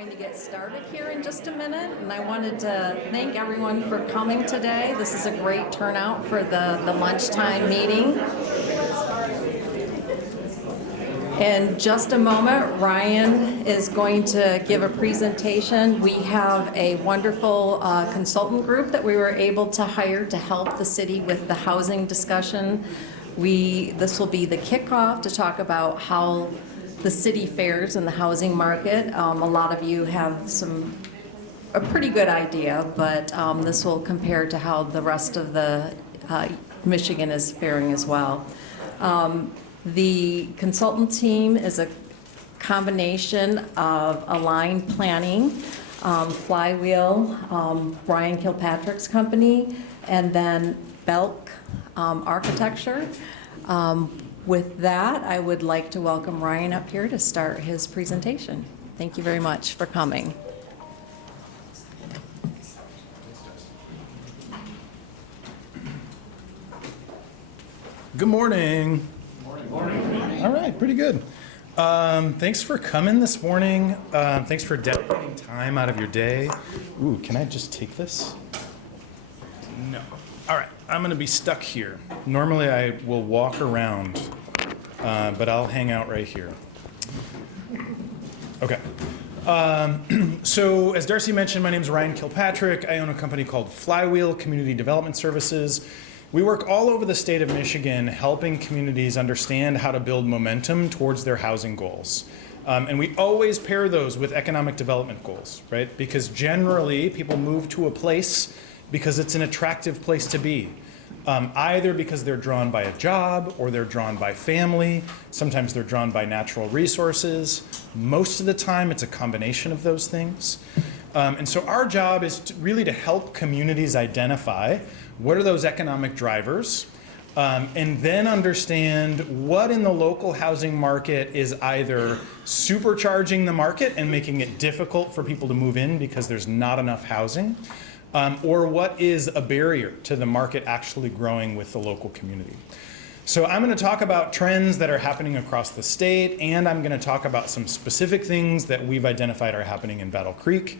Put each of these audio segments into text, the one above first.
going to get started here in just a minute, and I wanted to thank everyone for coming today. This is a great turnout for the lunchtime meeting. In just a moment, Ryan is going to give a presentation. We have a wonderful consultant group that we were able to hire to help the city with the housing discussion. This will be the kickoff to talk about how the city fares in the housing market. A lot of you have a pretty good idea, but this will compare to how the rest of the Michigan is faring as well. The consultant team is a combination of Align Planning, Flywheel, Ryan Kilpatrick's company, and then Belk Architecture. With that, I would like to welcome Ryan up here to start his presentation. Thank you very much for coming. Good morning. Morning. All right, pretty good. Thanks for coming this morning. Thanks for dedicating time out of your day. Ooh, can I just take this? No. All right, I'm going to be stuck here. Normally I will walk around, but I'll hang out right here. Okay. So as Darcy mentioned, my name is Ryan Kilpatrick. I own a company called Flywheel Community Development Services. We work all over the state of Michigan helping communities understand how to build momentum towards their housing goals. And we always pair those with economic development goals, right? Because generally people move to a place because it's an attractive place to be. Either because they're drawn by a job or they're drawn by family. Sometimes they're drawn by natural resources. Most of the time it's a combination of those things. And so our job is really to help communities identify what are those economic drivers, and then understand what in the local housing market is either supercharging the market and making it difficult for people to move in because there's not enough housing, or what is a barrier to the market actually growing with the local community. So I'm going to talk about trends that are happening across the state, and I'm going to talk about some specific things that we've identified are happening in Battle Creek.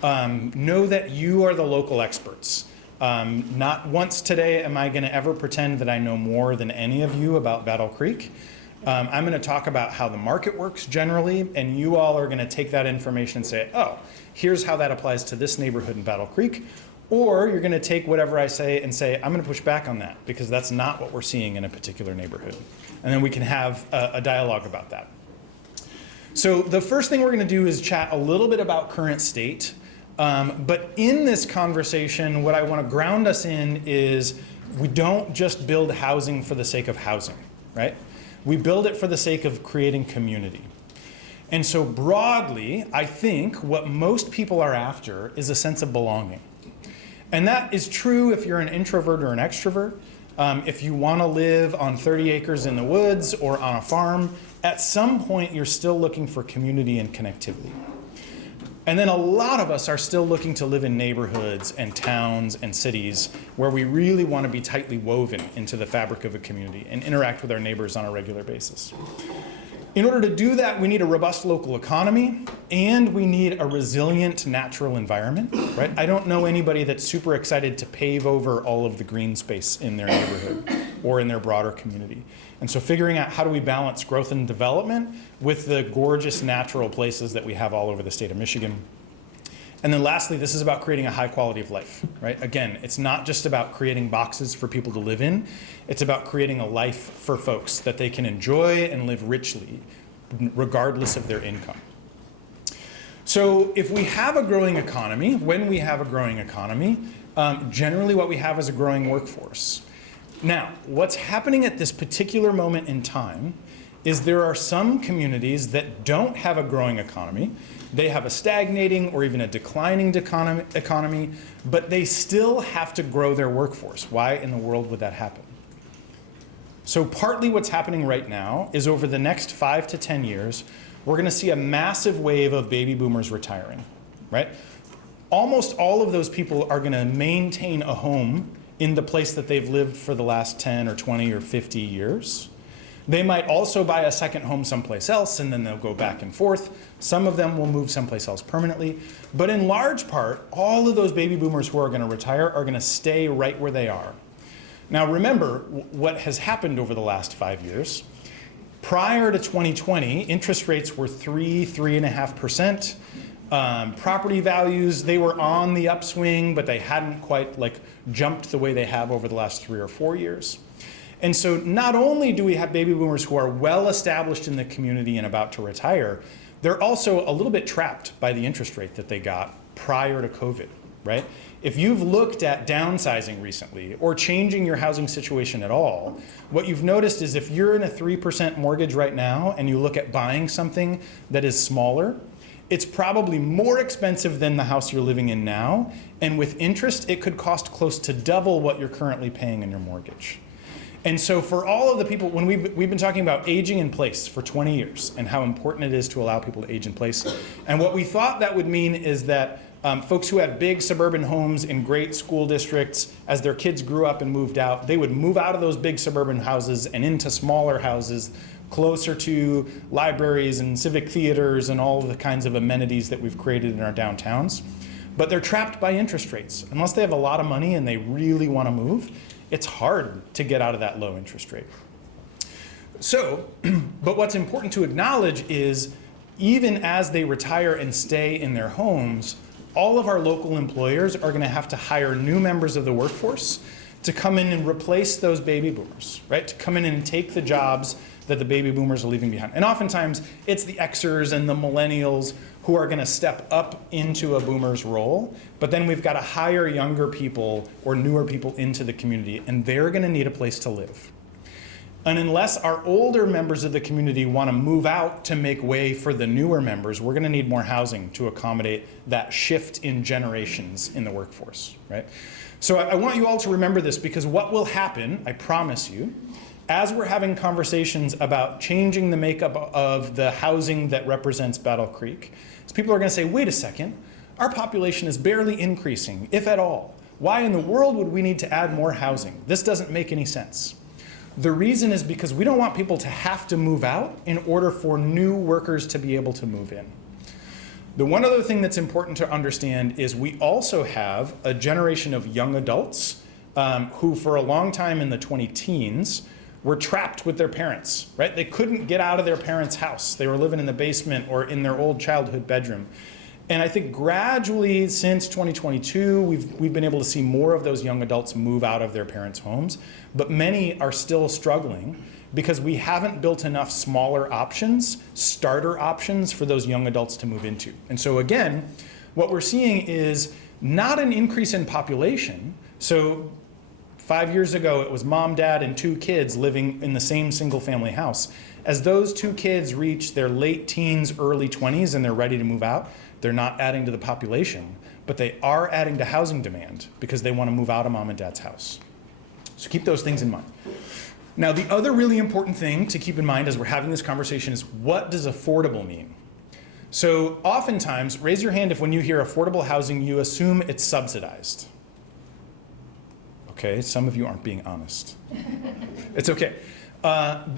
Know that you are the local experts. Not once today am I going to ever pretend that I know more than any of you about Battle Creek. I'm going to talk about how the market works generally, and you all are going to take that information and say, oh, here's how that applies to this neighborhood in Battle Creek. Or you're going to take whatever I say and say, I'm going to push back on that because that's not what we're seeing in a particular neighborhood. And then we can have a dialogue about that. So the first thing we're going to do is chat a little bit about current state. But in this conversation, what I want to ground us in is we don't just build housing for the sake of housing, right? We build it for the sake of creating community. And so broadly, I think what most people are after is a sense of belonging. And that is true if you're an introvert or an extrovert. If you want to live on 30 acres in the woods or on a farm, at some point you're still looking for community and connectivity. And then a lot of us are still looking to live in neighborhoods and towns and cities where we really want to be tightly woven into the fabric of a community and interact with our neighbors on a regular basis. In order to do that, we need a robust local economy and we need a resilient natural environment, right? I don't know anybody that's super excited to pave over all of the green space in their neighborhood or in their broader community. And so figuring out how do we balance growth and development with the gorgeous natural places that we have all over the state of Michigan. And then lastly, this is about creating a high quality of life, right? Again, it's not just about creating boxes for people to live in. It's about creating a life for folks that they can enjoy and live richly, regardless of their income. So if we have a growing economy, when we have a growing economy, generally what we have is a growing workforce. Now, what's happening at this particular moment in time is there are some communities that don't have a growing economy. They have a stagnating or even a declining economy, but they still have to grow their workforce. Why in the world would that happen? So partly what's happening right now is over the next 5 to 10 years, we're going to see a massive wave of baby boomers retiring, right? Almost all of those people are going to maintain a home in the place that they've lived for the last 10 or 20 or 50 years. They might also buy a second home someplace else, and then they'll go back and forth. Some of them will move someplace else permanently. But in large part, all of those baby boomers who are going to retire are going to stay right where they are. Now remember what has happened over the last 5 years. Prior to 2020, interest rates were 3.5%. Property values, they were on the upswing, but they hadn't quite jumped the way they have over the last 3 or 4 years. And so not only do we have baby boomers who are well established in the community and about to retire, they're also a little bit trapped by the interest rate that they got prior to COVID, right? If you've looked at downsizing recently or changing your housing situation at all, what you've noticed is if you're in a 3% mortgage right now and you look at buying something that is smaller, it's probably more expensive than the house you're living in now. And with interest, it could cost close to double what you're currently paying in your mortgage. And so for all of the people, when we've been talking about aging in place for 20 years and how important it is to allow people to age in place. And what we thought that would mean is that folks who had big suburban homes in great school districts, as their kids grew up and moved out, they would move out of those big suburban houses and into smaller houses closer to libraries and civic theaters and all of the kinds of amenities that we've created in our downtowns. But they're trapped by interest rates. Unless they have a lot of money and they really want to move, it's hard to get out of that low interest rate. So, but what's important to acknowledge is even as they retire and stay in their homes, all of our local employers are going to have to hire new members of the workforce to come in and replace those baby boomers, right? To come in and take the jobs that the baby boomers are leaving behind. And oftentimes it's the Xers and the millennials who are going to step up into a boomer's role, but then we've got to hire younger people or newer people into the community, and they're going to need a place to live. And unless our older members of the community want to move out to make way for the newer members, we're going to need more housing to accommodate that shift in generations in the workforce, right? So I want you all to remember this, because what will happen, I promise you, as we're having conversations about changing the makeup of the housing that represents Battle Creek, is people are going to say, wait a second, our population is barely increasing, if at all. Why in the world would we need to add more housing? This doesn't make any sense. The reason is because we don't want people to have to move out in order for new workers to be able to move in. The one other thing that's important to understand is we also have a generation of young adults who for a long time in the 20-teens were trapped with their parents, right? They couldn't get out of their parents' house. They were living in the basement or in their old childhood bedroom. And I think gradually since 2022, we've been able to see more of those young adults move out of their parents' homes, but many are still struggling because we haven't built enough smaller options, starter options for those young adults to move into. And so again, what we're seeing is not an increase in population. So 5 years ago, it was mom, dad, and 2 kids living in the same single family house. As those 2 kids reach their late teens, early 20s, and they're ready to move out, they're not adding to the population, but they are adding to housing demand because they want to move out of mom and dad's house. So keep those things in mind. Now, the other really important thing to keep in mind as we're having this conversation is, what does affordable mean? So oftentimes, raise your hand if when you hear affordable housing, you assume it's subsidized. Okay, some of you aren't being honest. It's okay.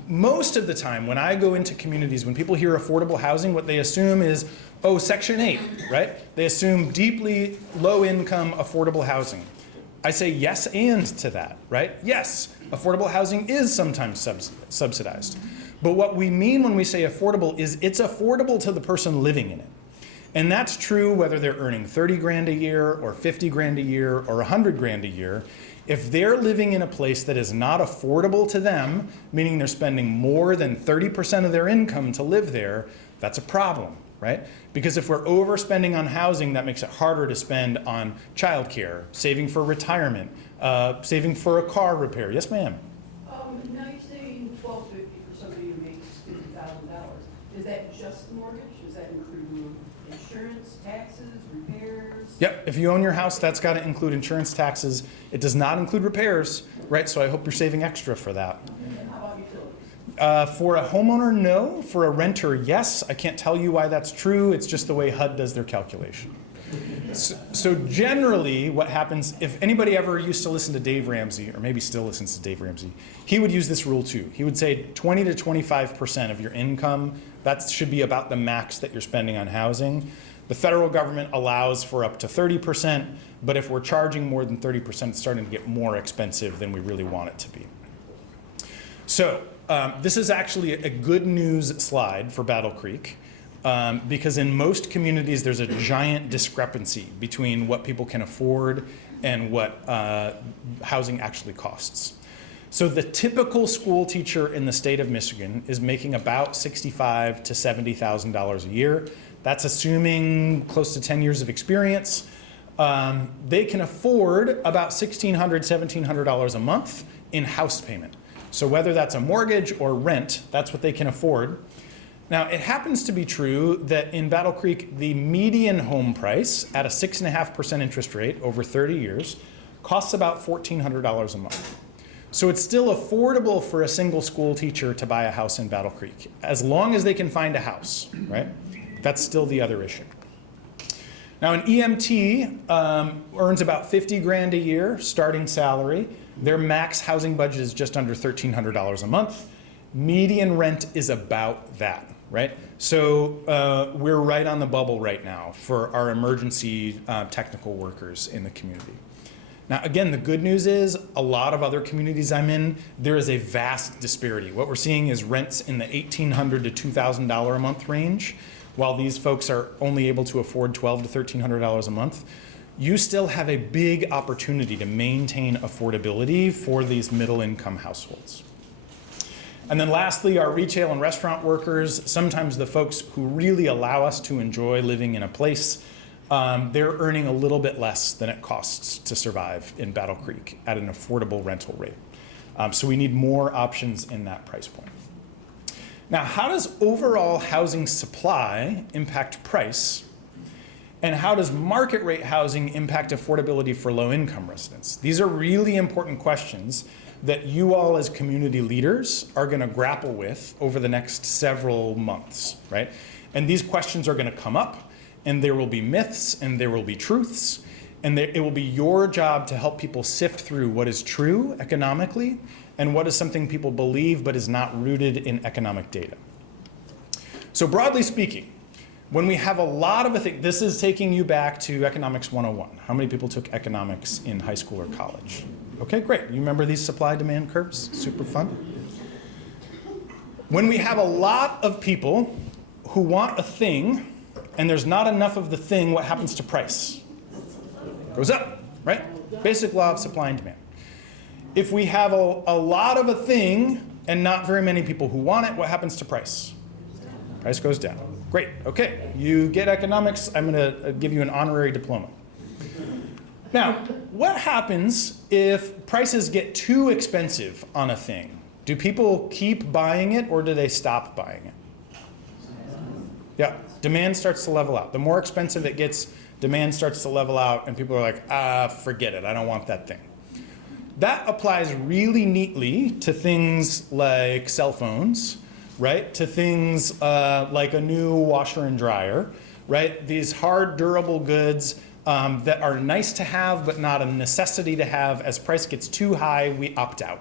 Most of the time, when I go into communities, when people hear affordable housing, what they assume is, oh, Section 8, right? They assume deeply low-income affordable housing. I say yes and to that, right? Yes, affordable housing is sometimes subsidized. But what we mean when we say affordable is it's affordable to the person living in it. And that's true whether they're earning 30 grand a year or 50 grand a year or 100 grand a year. If they're living in a place that is not affordable to them, meaning they're spending more than 30% of their income to live there, that's a problem, right? Because if we're overspending on housing, that makes it harder to spend on childcare, saving for retirement, saving for a car repair. Yes, ma'am? Now you're saying $1,250 for somebody who makes $50,000. Is that just the mortgage? Does that include insurance, taxes, repairs? Yep, if you own your house, that's got to include insurance, taxes. It does not include repairs, right? So I hope you're saving extra for that. And how about utilities? For a homeowner, no. For a renter, yes. I can't tell you why that's true. It's just the way HUD does their calculation. So generally what happens, if anybody ever used to listen to Dave Ramsey, or maybe still listens to Dave Ramsey, he would use this rule too. He would say 20 to 25% of your income, that should be about the max that you're spending on housing. The federal government allows for up to 30%, but if we're charging more than 30%, it's starting to get more expensive than we really want it to be. So this is actually a good news slide for Battle Creek. Because in most communities, there's a giant discrepancy between what people can afford and what housing actually costs. So the typical school teacher in the state of Michigan is making about $65,000 to $70,000 a year. That's assuming close to 10 years of experience. They can afford about $1,600, $1,700 a month in house payment. So whether that's a mortgage or rent, that's what they can afford. Now, it happens to be true that in Battle Creek, the median home price at a 6.5% interest rate over 30 years costs about $1,400 a month. So it's still affordable for a single school teacher to buy a house in Battle Creek, as long as they can find a house, right? That's still the other issue. Now, an EMT earns about 50 grand a year, starting salary. Their max housing budget is just under $1,300 a month. Median rent is about that, right? So we're right on the bubble right now for our emergency technical workers in the community. Now, again, the good news is a lot of other communities I'm in, there is a vast disparity. What we're seeing is rents in the $1,800 to $2,000 a month range, while these folks are only able to afford $1,200 to $1,300 a month. You still have a big opportunity to maintain affordability for these middle income households. And then lastly, our retail and restaurant workers, sometimes the folks who really allow us to enjoy living in a place, they're earning a little bit less than it costs to survive in Battle Creek at an affordable rental rate. So we need more options in that price point. Now, how does overall housing supply impact price? And how does market rate housing impact affordability for low income residents? These are really important questions that you all as community leaders are going to grapple with over the next several months, right? And these questions are going to come up, and there will be myths and there will be truths, and it will be your job to help people sift through what is true economically and what is something people believe but is not rooted in economic data. So broadly speaking, when we have a lot of a thing, this is taking you back to Economics 101. How many people took economics in high school or college? Okay, great. You remember these supply-demand curves? Super fun. When we have a lot of people who want a thing and there's not enough of the thing, what happens to price? Goes up, right? Basic law of supply and demand. If we have a lot of a thing and not very many people who want it, what happens to price? Price goes down. Great, okay. You get economics, I'm gonna give you an honorary diploma. Now, what happens if prices get too expensive on a thing? Do people keep buying it or do they stop buying it? Yeah, demand starts to level out. The more expensive it gets, demand starts to level out and people are like, forget it, I don't want that thing. That applies really neatly to things like cell phones, right? To things like a new washer and dryer, right? These hard, durable goods that are nice to have, but not a necessity to have. As price gets too high, we opt out.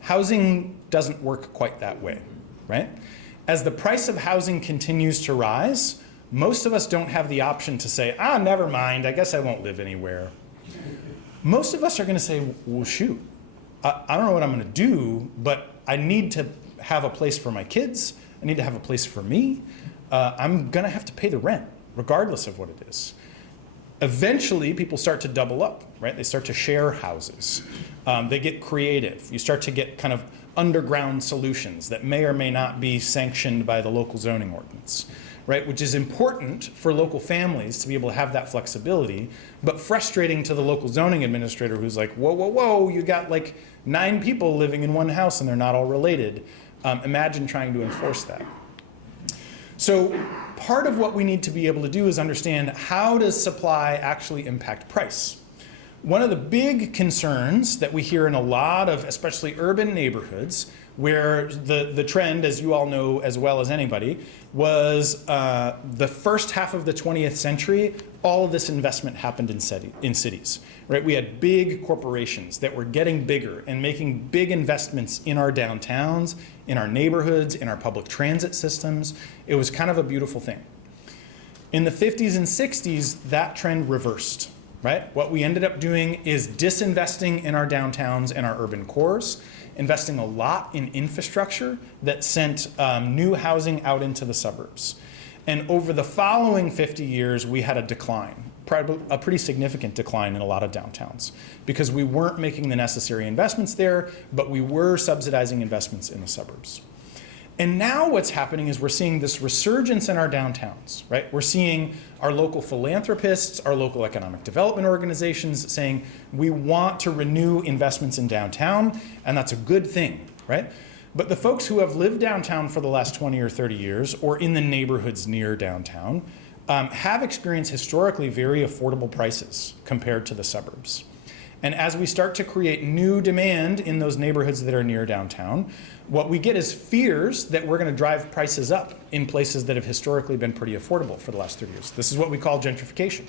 Housing doesn't work quite that way, right? As the price of housing continues to rise, most of us don't have the option to say, never mind, I guess I won't live anywhere. Most of us are gonna say, well, shoot, I don't know what I'm gonna do, but I need to have a place for my kids. I need to have a place for me. I'm gonna have to pay the rent, regardless of what it is. Eventually, people start to double up, right? They start to share houses. They get creative. You start to get kind of underground solutions that may or may not be sanctioned by the local zoning ordinance, right? Which is important for local families to be able to have that flexibility, but frustrating to the local zoning administrator who's like, whoa, whoa, whoa, you got like 9 people living in one house and they're not all related. Imagine trying to enforce that. So part of what we need to be able to do is understand, how does supply actually impact price? One of the big concerns that we hear in a lot of, especially urban neighborhoods, where the trend, as you all know as well as anybody, was the first half of the 20th century, all of this investment happened in cities, right? We had big corporations that were getting bigger and making big investments in our downtowns, in our neighborhoods, in our public transit systems. It was kind of a beautiful thing. In the 50s and 60s, that trend reversed, right? What we ended up doing is disinvesting in our downtowns and our urban cores, investing a lot in infrastructure that sent new housing out into the suburbs. And over the following 50 years, we had a decline, a pretty significant decline in a lot of downtowns, because we weren't making the necessary investments there, but we were subsidizing investments in the suburbs. And now what's happening is we're seeing this resurgence in our downtowns, right? We're seeing our local philanthropists, our local economic development organizations saying, we want to renew investments in downtown, and that's a good thing, right? But the folks who have lived downtown for the last 20 or 30 years, or in the neighborhoods near downtown, have experienced historically very affordable prices compared to the suburbs. And as we start to create new demand in those neighborhoods that are near downtown, what we get is fears that we're going to drive prices up in places that have historically been pretty affordable for the last 30 years. This is what we call gentrification.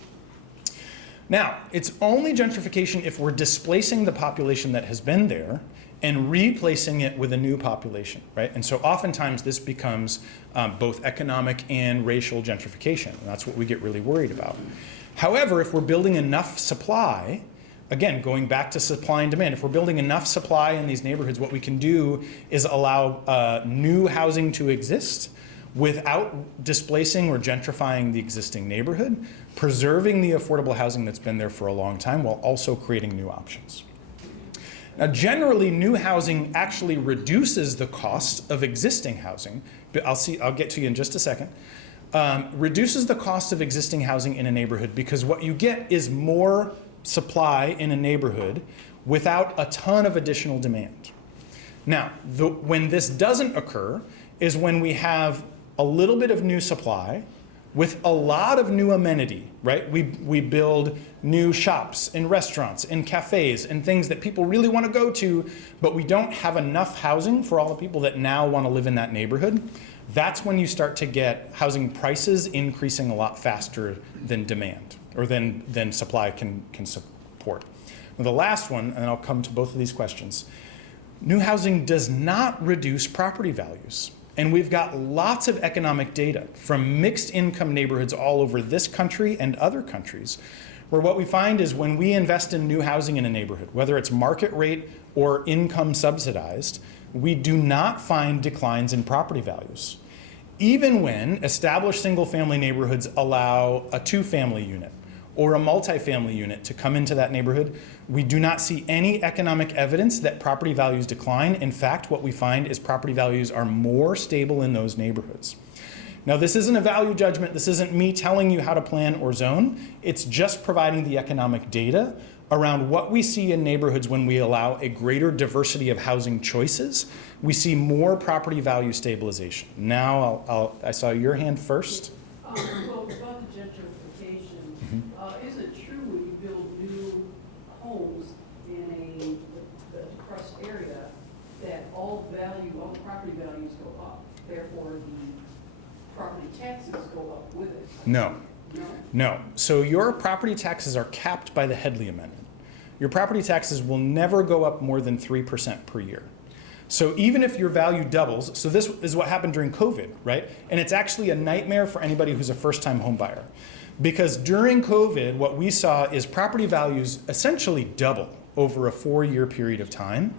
Now, it's only gentrification if we're displacing the population that has been there and replacing it with a new population, right? And so oftentimes this becomes both economic and racial gentrification, and that's what we get really worried about. However, if we're building enough supply, again, going back to supply and demand, if we're building enough supply in these neighborhoods, what we can do is allow new housing to exist without displacing or gentrifying the existing neighborhood, preserving the affordable housing that's been there for a long time while also creating new options. Now, generally, new housing actually reduces the cost of existing housing. But I'll get to you in just a second. Reduces the cost of existing housing in a neighborhood because what you get is more supply in a neighborhood without a ton of additional demand. Now, when this doesn't occur is when we have a little bit of new supply with a lot of new amenity, right? We build new shops and restaurants and cafes and things that people really want to go to, but we don't have enough housing for all the people that now want to live in that neighborhood. That's when you start to get housing prices increasing a lot faster than demand, or than supply can support. Now, the last one, and I'll come to both of these questions, new housing does not reduce property values. And we've got lots of economic data from mixed income neighborhoods all over this country and other countries, where what we find is when we invest in new housing in a neighborhood, whether it's market rate or income subsidized, we do not find declines in property values. Even when established single-family neighborhoods allow a two-family unit or a multifamily unit to come into that neighborhood, we do not see any economic evidence that property values decline. In fact, what we find is property values are more stable in those neighborhoods. Now, this isn't a value judgment. This isn't me telling you how to plan or zone. It's just providing the economic data around what we see in neighborhoods when we allow a greater diversity of housing choices. We see more property value stabilization. Now, I saw your hand first. Well, about the gentrification, is it true when you build new homes in the depressed area that all property values go up, therefore the property taxes go up with it? No. No? No. So your property taxes are capped by the Headley Amendment. Your property taxes will never go up more than 3% per year. So even if your value doubles, so this is what happened during COVID, right? And it's actually a nightmare for anybody who's a first-time home buyer. Because during COVID, what we saw is property values essentially double over a 4-year period of time.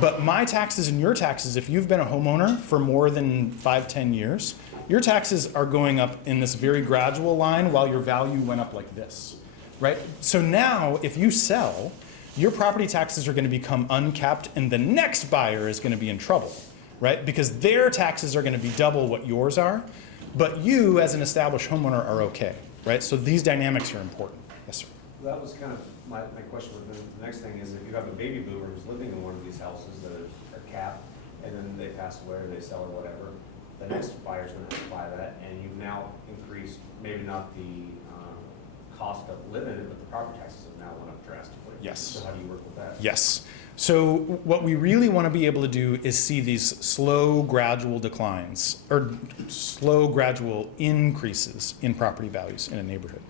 But my taxes and your taxes, if you've been a homeowner for more than 5-10 years, your taxes are going up in this very gradual line while your value went up like this, right? So now, if you sell, your property taxes are going to become uncapped and the next buyer is going to be in trouble, right? Because their taxes are going to be double what yours are, but you as an established homeowner are okay, right? So these dynamics are important. Yes, sir. Well, that was kind of my question. The next thing is if you have a baby boomer who's living in one of these houses that are capped and then they pass away or they sell or whatever, the next buyer's going to have to buy that, and you've now increased maybe not the cost of living in it, but the property taxes have now went up drastically. Yes. So how do you work with that? Yes. So what we really want to be able to do is see these slow, gradual declines or slow, gradual increases in property values in a neighborhood.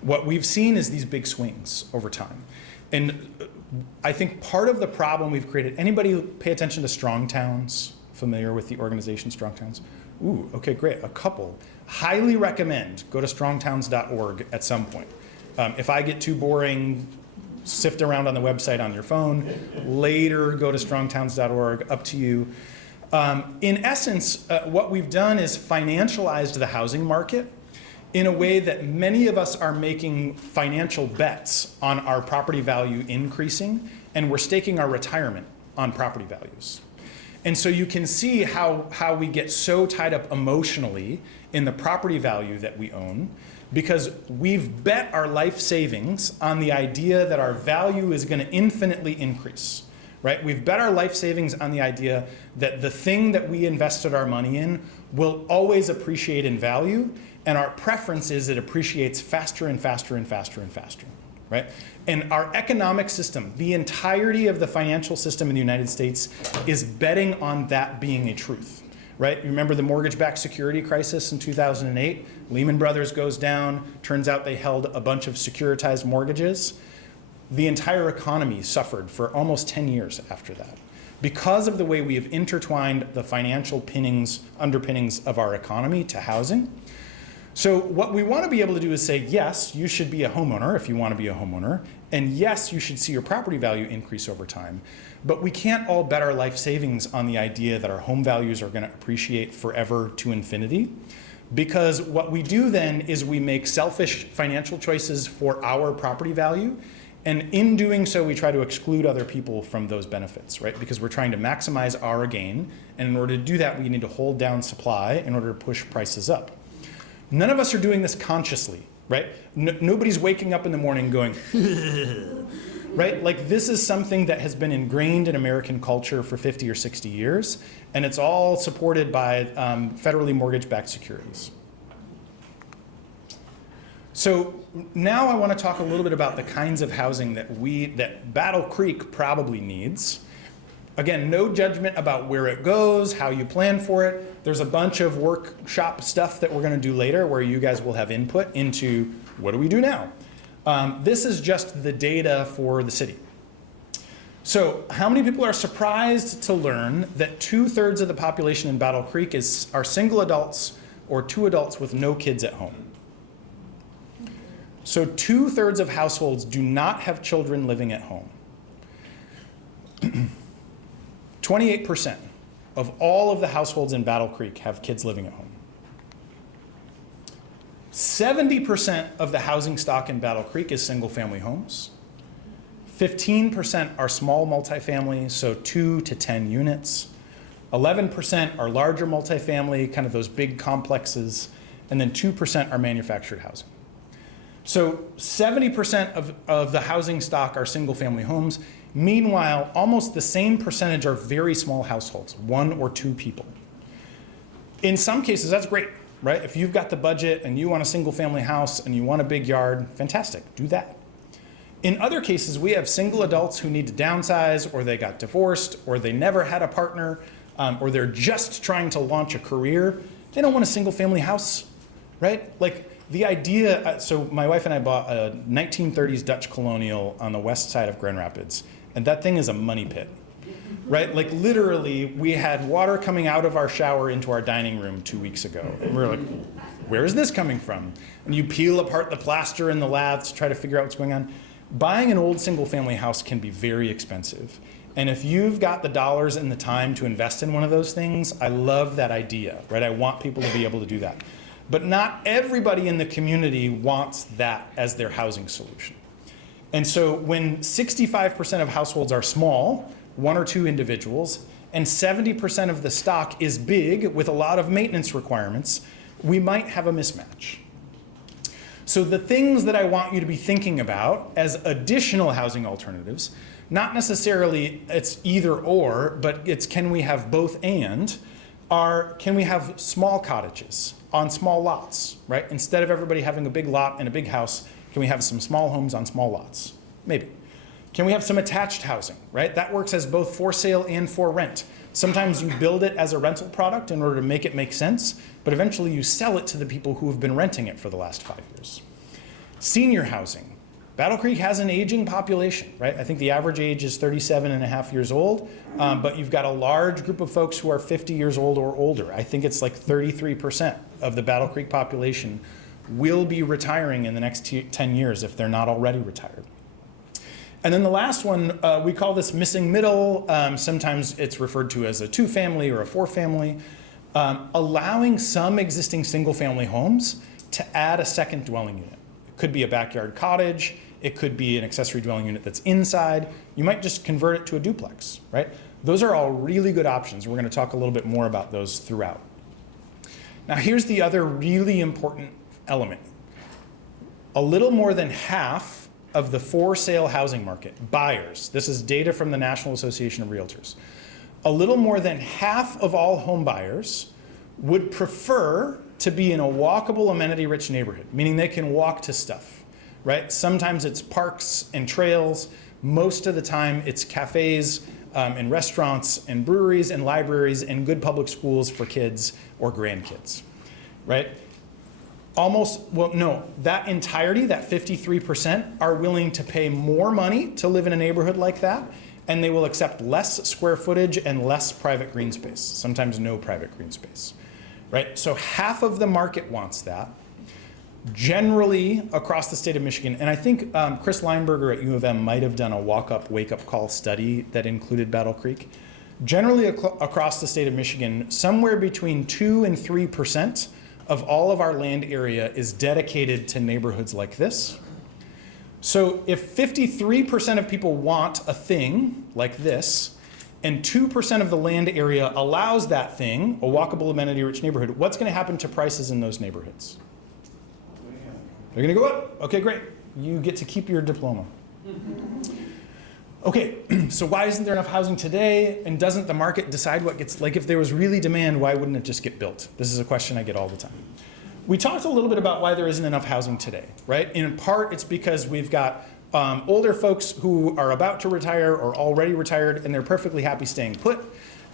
What we've seen is these big swings over time. And I think part of the problem we've created, anybody pay attention to Strong Towns? Familiar with the organization Strong Towns? Ooh, okay, great, a couple. Highly recommend go to strongtowns.org at some point. If I get too boring, sift around on the website on your phone, later go to strongtowns.org, up to you. In essence, what we've done is financialized the housing market in a way that many of us are making financial bets on our property value increasing, and we're staking our retirement on property values. And so you can see how we get so tied up emotionally in the property value that we own, because we've bet our life savings on the idea that our value is going to infinitely increase, right? We've bet our life savings on the idea that the thing that we invested our money in will always appreciate in value, and our preference is it appreciates faster and faster and faster and faster, right? And our economic system, the entirety of the financial system in the United States is betting on that being a truth, right? You remember the mortgage-backed security crisis in 2008? Lehman Brothers goes down, turns out they held a bunch of securitized mortgages. The entire economy suffered for almost 10 years after that because of the way we have intertwined the financial underpinnings of our economy to housing. So what we want to be able to do is say, yes, you should be a homeowner if you want to be a homeowner, and yes, you should see your property value increase over time. But we can't all bet our life savings on the idea that our home values are going to appreciate forever to infinity, because what we do then is we make selfish financial choices for our property value, and in doing so, we try to exclude other people from those benefits, right? Because we're trying to maximize our gain, and in order to do that, we need to hold down supply in order to push prices up. None of us are doing this consciously, right? Nobody's waking up in the morning going, right? Like, this is something that has been ingrained in American culture for 50 or 60 years, and it's all supported by federally mortgage-backed securities. So now I want to talk a little bit about the kinds of housing that Battle Creek probably needs. Again, no judgment about where it goes, how you plan for it. There's a bunch of workshop stuff that we're going to do later where you guys will have input into what do we do now. This is just the data for the city. So how many people are surprised to learn that 2/3 of the population in Battle Creek are single adults or 2 adults with no kids at home? So 2/3 of households do not have children living at home. 28% of all of the households in Battle Creek have kids living at home. 70% of the housing stock in Battle Creek is single-family homes. 15% are small multifamily, so 2 to 10 units. 11% are larger multifamily, kind of those big complexes, and then 2% are manufactured housing. So 70% of the housing stock are single-family homes. Meanwhile, almost the same percentage are very small households, 1 or 2 people. In some cases, that's great, right? If you've got the budget and you want a single-family house and you want a big yard, fantastic, do that. In other cases, we have single adults who need to downsize, or they got divorced, or they never had a partner, or they're just trying to launch a career. They don't want a single-family house, right? Like, the idea, so my wife and I bought a 1930s Dutch colonial on the west side of Grand Rapids, and that thing is a money pit, right? Like, literally, we had water coming out of our shower into our dining room 2 weeks ago. And we were like, where is this coming from? And you peel apart the plaster and the laths to try to figure out what's going on. Buying an old single-family house can be very expensive. And if you've got the dollars and the time to invest in one of those things, I love that idea, right? I want people to be able to do that. But not everybody in the community wants that as their housing solution. And so when 65% of households are small, 1 or 2 individuals, and 70% of the stock is big with a lot of maintenance requirements, we might have a mismatch. So the things that I want you to be thinking about as additional housing alternatives, not necessarily it's either or, but it's can we have both and, are, can we have small cottages on small lots, right? Instead of everybody having a big lot and a big house, can we have some small homes on small lots? Maybe. Can we have some attached housing, right? That works as both for sale and for rent. Sometimes you build it as a rental product in order to make it make sense, but eventually you sell it to the people who have been renting it for the last 5 years. Senior housing. Battle Creek has an aging population, right? I think the average age is 37 and a half years old, but you've got a large group of folks who are 50 years old or older. I think it's like 33% of the Battle Creek population will be retiring in the next 10 years if they're not already retired. And then the last one, we call this missing middle. Sometimes it's referred to as a 2-family or a 4-family. Allowing some existing single-family homes to add a second dwelling unit. It could be a backyard cottage. It could be an accessory dwelling unit that's inside. You might just convert it to a duplex, right? Those are all really good options. We're going to talk a little bit more about those throughout. Now here's the other really important element. A little more than half of the for sale housing market, buyers, this is data from the National Association of Realtors, a little more than half of all home buyers would prefer to be in a walkable, amenity-rich neighborhood, meaning they can walk to stuff, right? Sometimes it's parks and trails. Most of the time it's cafes and restaurants and breweries and libraries and good public schools for kids or grandkids, right? That entirety, that 53%, are willing to pay more money to live in a neighborhood like that, and they will accept less square footage and less private green space, sometimes no private green space, right? So half of the market wants that, generally across the state of Michigan. And I think Chris Lineberger at U of M might have done a walk-up, wake-up call study that included Battle Creek. Generally across the state of Michigan, somewhere between 2 and 3% of all of our land area is dedicated to neighborhoods like this. So if 53% of people want a thing like this, and 2% of the land area allows that thing, a walkable, amenity-rich neighborhood, what's going to happen to prices in those neighborhoods? They're going to go up. Okay, great. You get to keep your diploma. Okay, so why isn't there enough housing today? And doesn't the market decide what gets, like if there was really demand, why wouldn't it just get built? This is a question I get all the time. We talked a little bit about why there isn't enough housing today, right? In part, it's because we've got older folks who are about to retire or already retired, and they're perfectly happy staying put.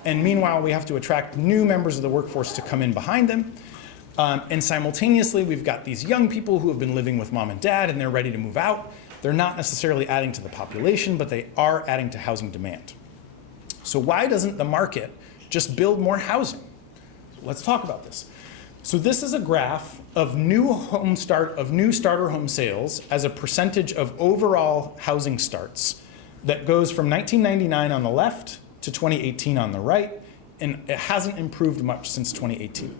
And meanwhile, we have to attract new members of the workforce to come in behind them. And simultaneously, we've got these young people who have been living with mom and dad, and they're ready to move out. They're not necessarily adding to the population, but they are adding to housing demand. So why doesn't the market just build more housing? Let's talk about this. So this is a graph of new starter home sales as a percentage of overall housing starts that goes from 1999 on the left to 2018 on the right, and it hasn't improved much since 2018.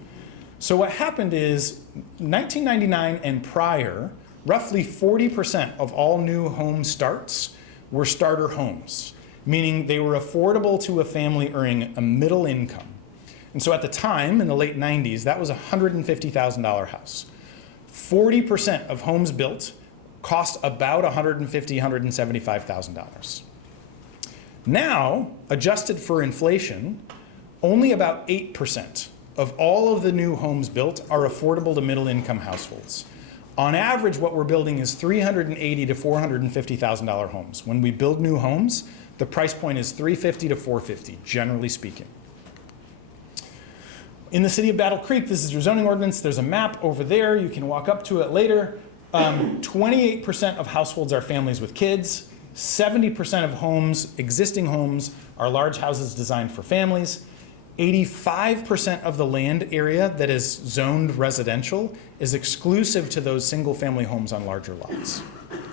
So what happened is 1999 and prior, roughly 40% of all new home starts were starter homes, meaning they were affordable to a family earning a middle income. And so at the time, in the late 90s, that was a $150,000 house. 40% of homes built cost about $150,000, $175,000. Now, adjusted for inflation, only about 8% of all of the new homes built are affordable to middle income households. On average, what we're building is $380,000 to $450,000 homes. When we build new homes, the price point is $350,000 to $450,000, generally speaking. In the city of Battle Creek, this is your zoning ordinance. There's a map over there. You can walk up to it later. 28% of households are families with kids. 70% of homes, existing homes, are large houses designed for families. 85% of the land area that is zoned residential is exclusive to those single-family homes on larger lots,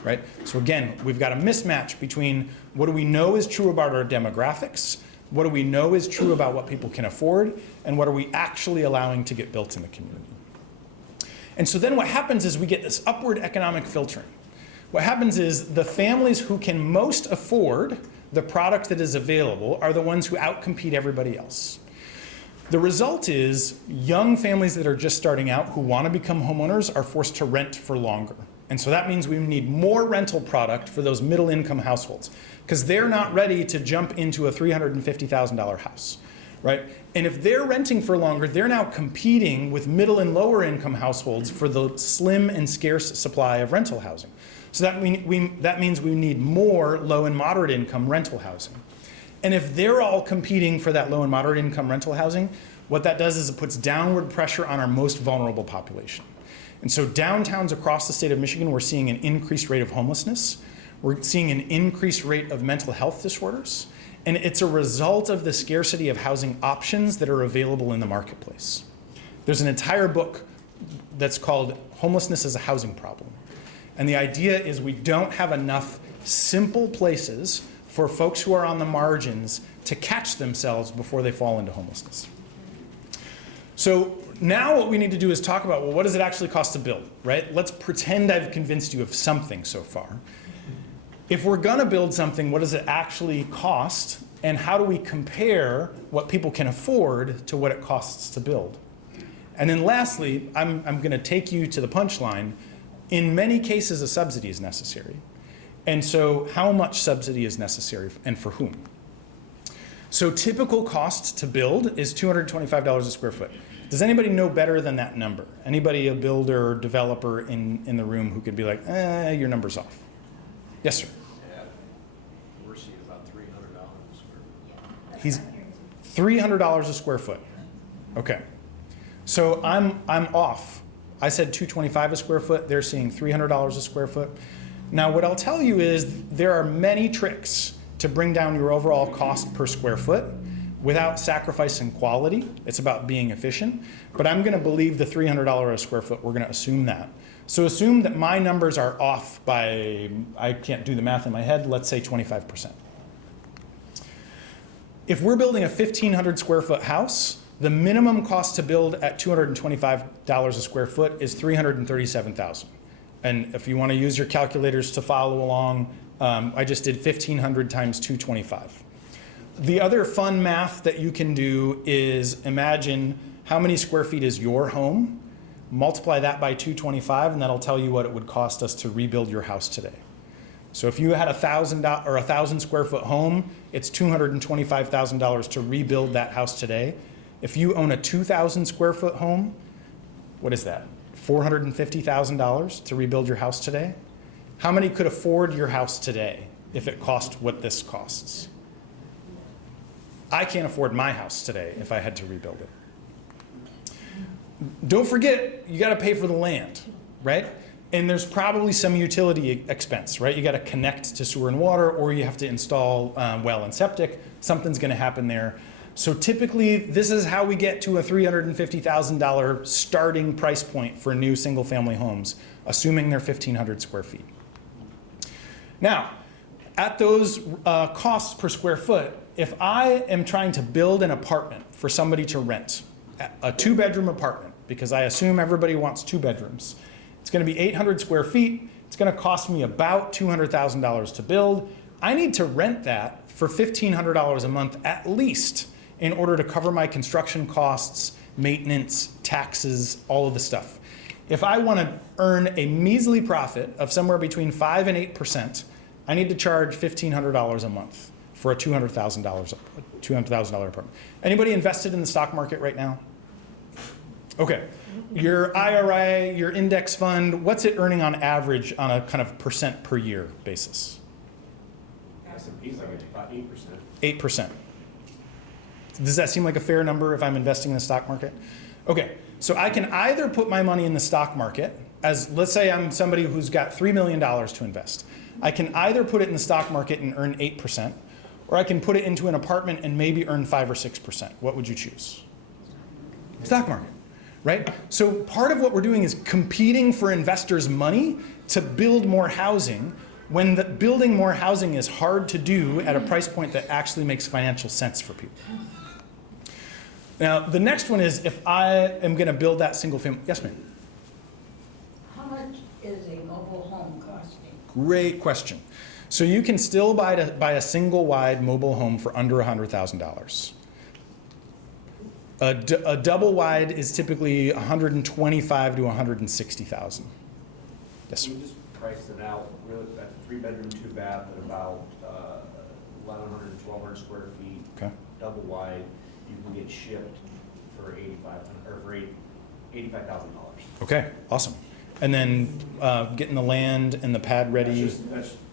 right? So again, we've got a mismatch between what do we know is true about our demographics, what do we know is true about what people can afford, and what are we actually allowing to get built in the community. And so then what happens is we get this upward economic filtering. What happens is the families who can most afford the product that is available are the ones who outcompete everybody else. The result is young families that are just starting out who want to become homeowners are forced to rent for longer. And so that means we need more rental product for those middle income households because they're not ready to jump into a $350,000 house, right? And if they're renting for longer, they're now competing with middle and lower income households for the slim and scarce supply of rental housing. So that means we need more low and moderate income rental housing. And if they're all competing for that low and moderate income rental housing, what that does is it puts downward pressure on our most vulnerable population. And so downtowns across the state of Michigan, we're seeing an increased rate of homelessness. We're seeing an increased rate of mental health disorders. And it's a result of the scarcity of housing options that are available in the marketplace. There's an entire book that's called Homelessness as a Housing Problem. And the idea is we don't have enough simple places for folks who are on the margins to catch themselves before they fall into homelessness. So now what we need to do is talk about, well, what does it actually cost to build, right? Let's pretend I've convinced you of something so far. If we're gonna build something, what does it actually cost? And how do we compare what people can afford to what it costs to build? And then lastly, I'm gonna take you to the punchline. In many cases, a subsidy is necessary. And so how much subsidy is necessary and for whom? So typical cost to build is $225 a square foot. Does anybody know better than that number? Anybody, a builder or developer in the room who could be like, your number's off? Yes, sir. Yeah, we're seeing about $300 a square foot. He's $300 a square foot. Okay. So I'm off. I said $225 a square foot. They're seeing $300 a square foot. Now, what I'll tell you is there are many tricks to bring down your overall cost per square foot without sacrificing quality. It's about being efficient. But I'm going to believe the $300 a square foot. We're going to assume that. So assume that my numbers are off by, I can't do the math in my head, let's say 25%. If we're building a 1,500 square foot house, the minimum cost to build at $225 a square foot is $337,000. And if you want to use your calculators to follow along, I just did 1,500 times 225. The other fun math that you can do is imagine how many square feet is your home, multiply that by 225, and that'll tell you what it would cost us to rebuild your house today. So if you had a 1,000 square foot home, it's $225,000 to rebuild that house today. If you own a 2,000 square foot home, what is that? $450,000 to rebuild your house today? How many could afford your house today if it cost what this costs? I can't afford my house today if I had to rebuild it. Don't forget, you got to pay for the land, right? And there's probably some utility expense, right? You got to connect to sewer and water, or you have to install well and septic. Something's going to happen there. So typically, this is how we get to a $350,000 starting price point for new single-family homes, assuming they're 1,500 square feet. Now, at those costs per square foot, if I am trying to build an apartment for somebody to rent, a 2-bedroom apartment, because I assume everybody wants 2 bedrooms, it's going to be 800 square feet. It's going to cost me about $200,000 to build. I need to rent that for $1,500 a month at least in order to cover my construction costs, maintenance, taxes, all of the stuff. If I want to earn a measly profit of somewhere between 5 and 8%, I need to charge $1,500 a month for a $200,000 apartment. Anybody invested in the stock market right now? Okay. Your IRA, your index fund, what's it earning on average on a kind of percent per year basis? S&P's like about 8%. 8%. Does that seem like a fair number if I'm investing in the stock market? Okay, so I can either put my money in the stock market, as let's say I'm somebody who's got $3 million to invest. I can either put it in the stock market and earn 8%, or I can put it into an apartment and maybe earn 5 or 6%. What would you choose? Stock market, right? So part of what we're doing is competing for investors' money to build more housing, when building more housing is hard to do at a price point that actually makes financial sense for people. Now, the next one is if I am going to build that single family. Yes, ma'am. How much is a mobile home costing? Great question. So you can still buy a single wide mobile home for under $100,000. A double wide is typically $125,000 to $160,000. Yes, sir. We just priced it out, really, at 3-bedroom, 2-bath at about 1,100 to 1,200 square feet. Okay. Double wide, you can get shipped for $85,000. Okay, awesome. And then getting the land and the pad ready.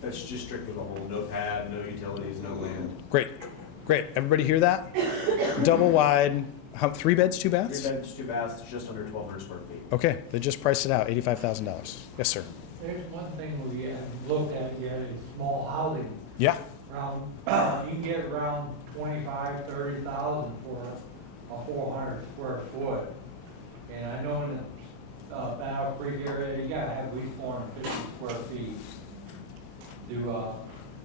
That's just strictly the whole, no pad, no utilities, no land. Great. Everybody hear that? Double wide, 3 beds, 2 baths? 3 beds, 2 baths, just under 1,200 square feet. Okay, they just priced it out, $85,000. Yes, sir. There's one thing we haven't looked at yet is small housing. Yeah. You can get around 25, 30,000 for a 400 square foot. And I know in the Battle Creek area, you gotta have at least 450 square feet to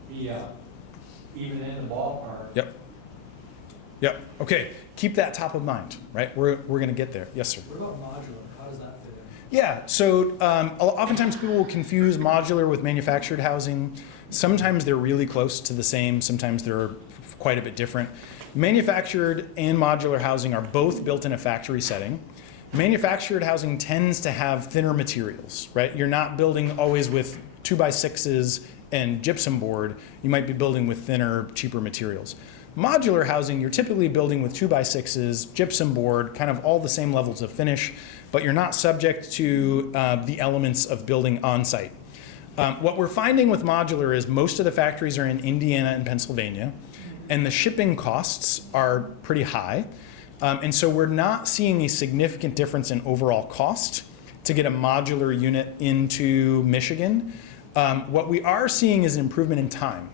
be even in the ballpark. Yep. Okay, keep that top of mind, right? We're going to get there. Yes, sir. What about modular? How does that fit in? Yeah, so oftentimes people will confuse modular with manufactured housing. Sometimes they're really close to the same, sometimes they're quite a bit different. Manufactured and modular housing are both built in a factory setting. Manufactured housing tends to have thinner materials, right? You're not building always with 2x6s and gypsum board. You might be building with thinner, cheaper materials. Modular housing, you're typically building with 2x6s, gypsum board, kind of all the same levels of finish, but you're not subject to the elements of building on site. What we're finding with modular is most of the factories are in Indiana and Pennsylvania, and the shipping costs are pretty high. And so we're not seeing a significant difference in overall cost to get a modular unit into Michigan. What we are seeing is an improvement in time,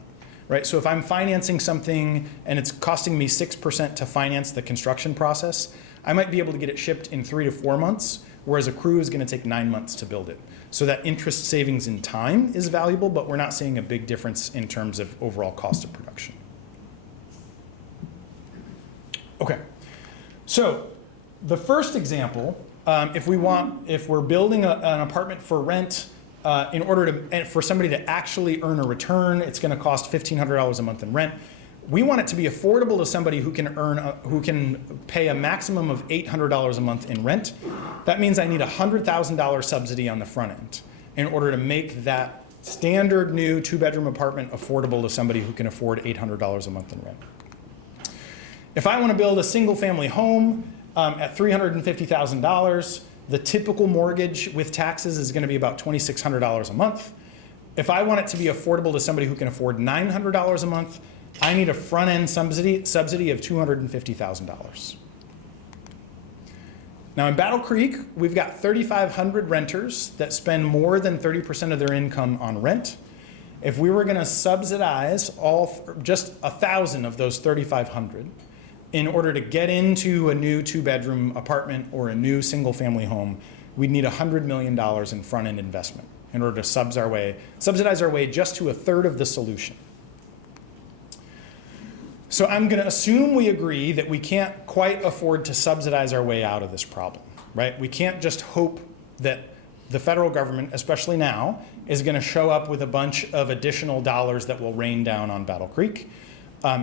right? So if I'm financing something and it's costing me 6% to finance the construction process, I might be able to get it shipped in 3 to 4 months, whereas a crew is going to take 9 months to build it. So that interest savings in time is valuable, but we're not seeing a big difference in terms of overall cost of production. Okay. So the first example, if we're building an apartment for rent, in order for somebody to actually earn a return, it's going to cost $1,500 a month in rent. We want it to be affordable to somebody who can pay a maximum of $800 a month in rent. That means I need a $100,000 subsidy on the front end in order to make that standard new 2-bedroom apartment affordable to somebody who can afford $800 a month in rent. If I want to build a single family home at $350,000, the typical mortgage with taxes is going to be about $2,600 a month. If I want it to be affordable to somebody who can afford $900 a month, I need a front-end subsidy of $250,000. Now in Battle Creek, we've got 3,500 renters that spend more than 30% of their income on rent. If we were going to subsidize just 1,000 of those 3,500 in order to get into a new 2-bedroom apartment or a new single-family home, we'd need $100 million in front-end investment in order to subsidize our way just to 1/3 of the solution. So I'm going to assume we agree that we can't quite afford to subsidize our way out of this problem, right? We can't just hope that the federal government, especially now, is going to show up with a bunch of additional dollars that will rain down on Battle Creek.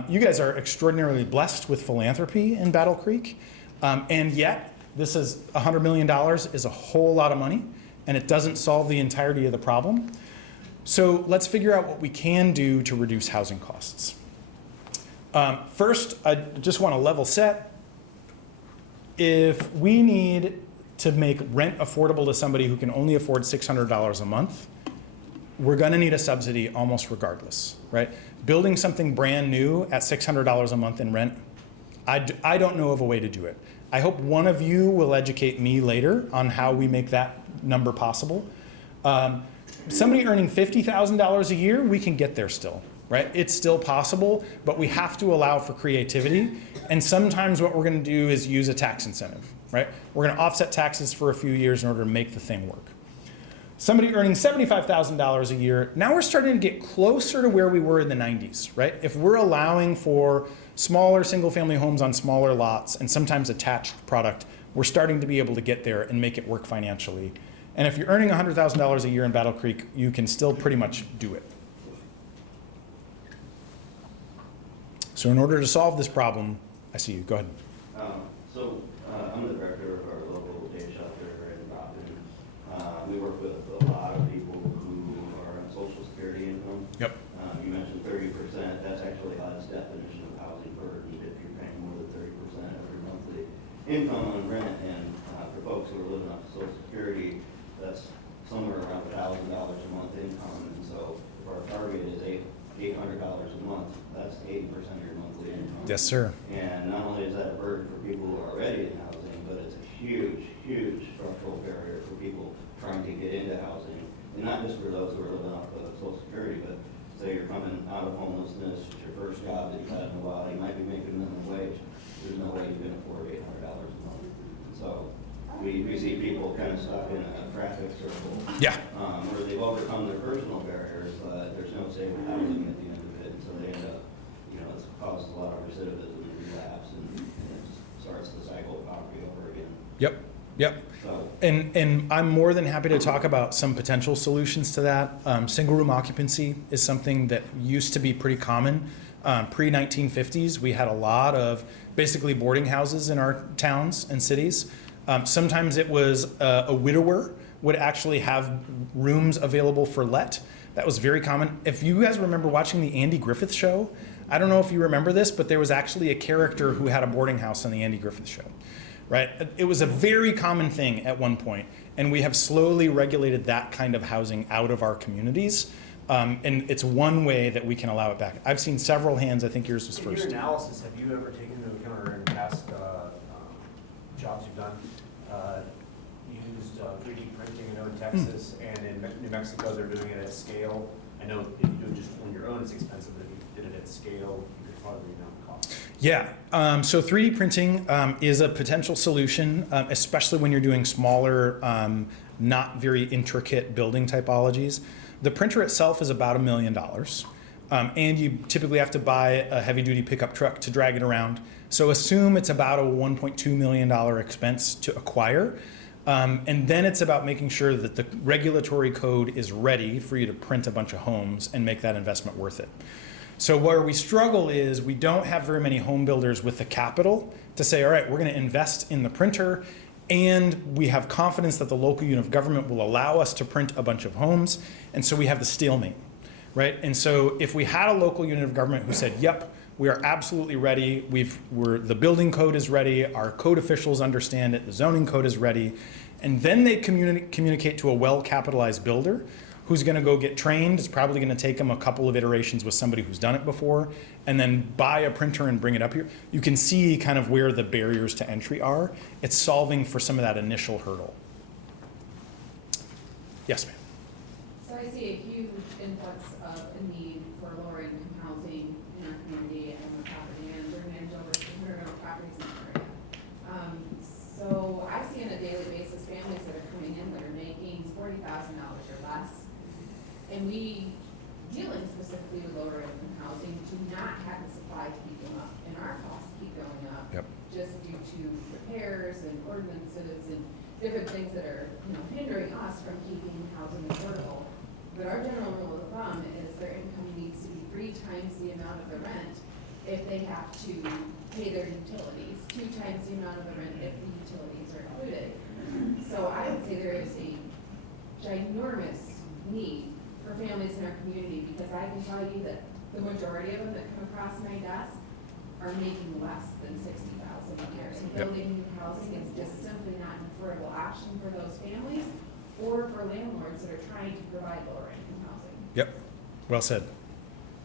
You guys are extraordinarily blessed with philanthropy in Battle Creek, and yet this is $100 million is a whole lot of money, and it doesn't solve the entirety of the problem. So let's figure out what we can do to reduce housing costs. First, I just want to level set. If we need to make rent affordable to somebody who can only afford $600 a month, we're going to need a subsidy almost regardless, right? Building something brand new at $600 a month in rent, I don't know of a way to do it. I hope one of you will educate me later on how we make that number possible. Somebody earning $50,000 a year, we can get there still, right? It's still possible, but we have to allow for creativity. And sometimes what we're going to do is use a tax incentive, right? We're going to offset taxes for a few years in order to make the thing work. Somebody earning $75,000 a year, now we're starting to get closer to where we were in the 90s, right? If we're allowing for smaller single-family homes on smaller lots and sometimes attached product, we're starting to be able to get there and make it work financially. And if you're earning $100,000 a year in Battle Creek, you can still pretty much do it. So in order to solve this problem, I see you, go ahead. I'm the director of our local day shelter in Brockton. We work with a lot of people who are on Social Security income. Yep. You mentioned 30%. That's actually HUD's definition of housing burden if you're paying more than 30% income on rent, and for folks who are living off Social Security, that's somewhere around $1,000 a month income. And so if our target is $800 a month, that's 80% of your monthly income. Yes, sir. And not only is that a burden for people who are already in housing, but it's a huge, huge structural barrier for people trying to get into housing. And not just for those who are living off of Social Security, but say you're coming out of homelessness, it's your first job that you've had in a while, you might be making minimum wage. There's no way you can afford $800 a month. So we see people kind of stuck in a traffic circle. Yeah. Where they've overcome their personal barriers, but there's no safe housing at the end of it. And so they end up, it causes a lot of recidivism and relapse, and it just starts the cycle of poverty over again. Yep. So, And I'm more than happy to talk about some potential solutions to that. Single room occupancy is something that used to be pretty common. Pre-1950s, we had a lot of basically boarding houses in our towns and cities. Sometimes it was a widower would actually have rooms available for let. That was very common. If you guys remember watching the Andy Griffith Show, I don't know if you remember this, but there was actually a character who had a boarding house on the Andy Griffith Show. Right? It was a very common thing at one point, and we have slowly regulated that kind of housing out of our communities, and it's one way that we can allow it back. I've seen several hands. I think yours was In first. your analysis, have you ever taken into account, or in past jobs you've done, used 3D printing? I know in Texas and in New Mexico they're doing it at scale. I know if you do it just on your own, it's expensive, but if you did it at scale, you could probably bring down the cost. Yeah, so 3D printing is a potential solution, especially when you're doing smaller, not very intricate building typologies. The printer itself is about $1 million, and you typically have to buy a heavy-duty pickup truck to drag it around. So assume it's about a $1.2 million expense to acquire, and then it's about making sure that the regulatory code is ready for you to print a bunch of homes and make that investment worth it. So where we struggle is we don't have very many home builders with the capital to say, all right, we're going to invest in the printer, and we have confidence that the local unit of government will allow us to print a bunch of homes, and so we have the stalemate, right? And so if we had a local unit of government who said, yep, we are absolutely ready, the building code is ready, our code officials understand it, the zoning code is ready, and then they communicate to a well-capitalized builder who's going to go get trained. It's probably going to take them a couple of iterations with somebody who's done it before, and then buy a printer and bring it up here. You can see kind of where the barriers to entry are. It's solving for some of that initial hurdle. Yes, ma'am. So I see a huge influx of a need for lower income housing in our community and the property, and we're managed over 200 rental properties in the area. So I see on a daily basis families that are coming in that are making $40,000 or less. And we, dealing specifically with lower income housing, do not have the supply to keep them up, and our costs keep going up. Yep. Just due to repairs and ordinances and different things that are, hindering us from keeping housing affordable. But our general rule of thumb is their income needs to be 3 times the amount of the rent if they have to pay their utilities, 2 times the amount of the rent if the utilities are included. So I would say there is a ginormous need for families in our community, because I can tell you that the majority of them that come across my desk are making less than $60,000 a year. And building new housing is just simply not an affordable option for those families or for landlords that are trying to provide lower income housing. Yep, well said.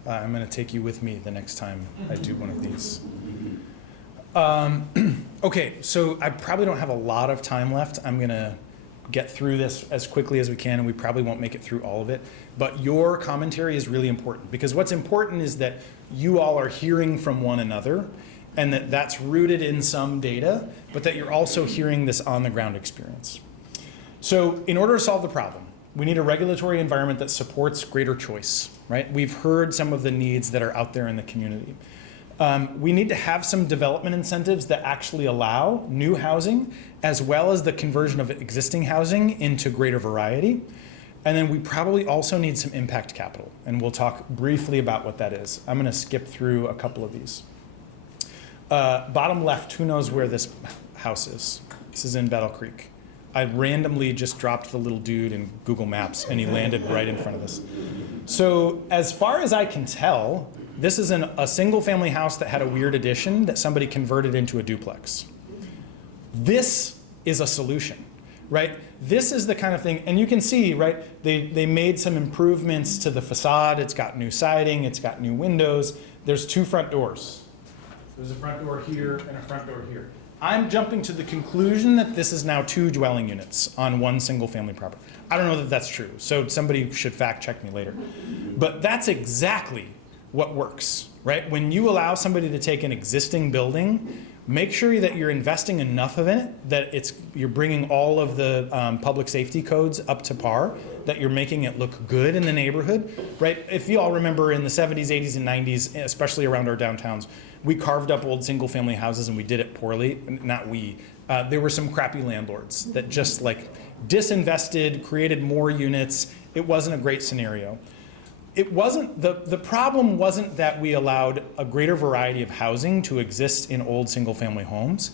I'm going to take you with me the next time I do one of these. Okay, so I probably don't have a lot of time left. I'm going to get through this as quickly as we can, and we probably won't make it through all of it. But your commentary is really important, because what's important is that you all are hearing from one another, and that's rooted in some data, but that you're also hearing this on-the-ground experience. So in order to solve the problem, we need a regulatory environment that supports greater choice, right? We've heard some of the needs that are out there in the community. We need to have some development incentives that actually allow new housing, as well as the conversion of existing housing into greater variety. And then we probably also need some impact capital, and we'll talk briefly about what that is. I'm going to skip through a couple of these. Bottom left, who knows where this house is? This is in Battle Creek. I randomly just dropped the little dude in Google Maps, and he landed right in front of us. So as far as I can tell, this is a single family house that had a weird addition that somebody converted into a duplex. This is a solution, right? This is the kind of thing, and you can see, right, they made some improvements to the facade. It's got new siding, it's got new windows. There's 2 front doors. There's a front door here and a front door here. I'm jumping to the conclusion that this is now 2 dwelling units on one single family property. I don't know that that's true, so somebody should fact check me later. But that's exactly what works, right? When you allow somebody to take an existing building, make sure that you're investing enough of it that you're bringing all of the public safety codes up to par, that you're making it look good in the neighborhood, right? If you all remember in the 70s, 80s, and 90s, especially around our downtowns, we carved up old single family houses and we did it poorly. Not we. There were some crappy landlords that just like disinvested, created more units. It wasn't a great scenario. It wasn't, the problem wasn't that we allowed a greater variety of housing to exist in old single family homes.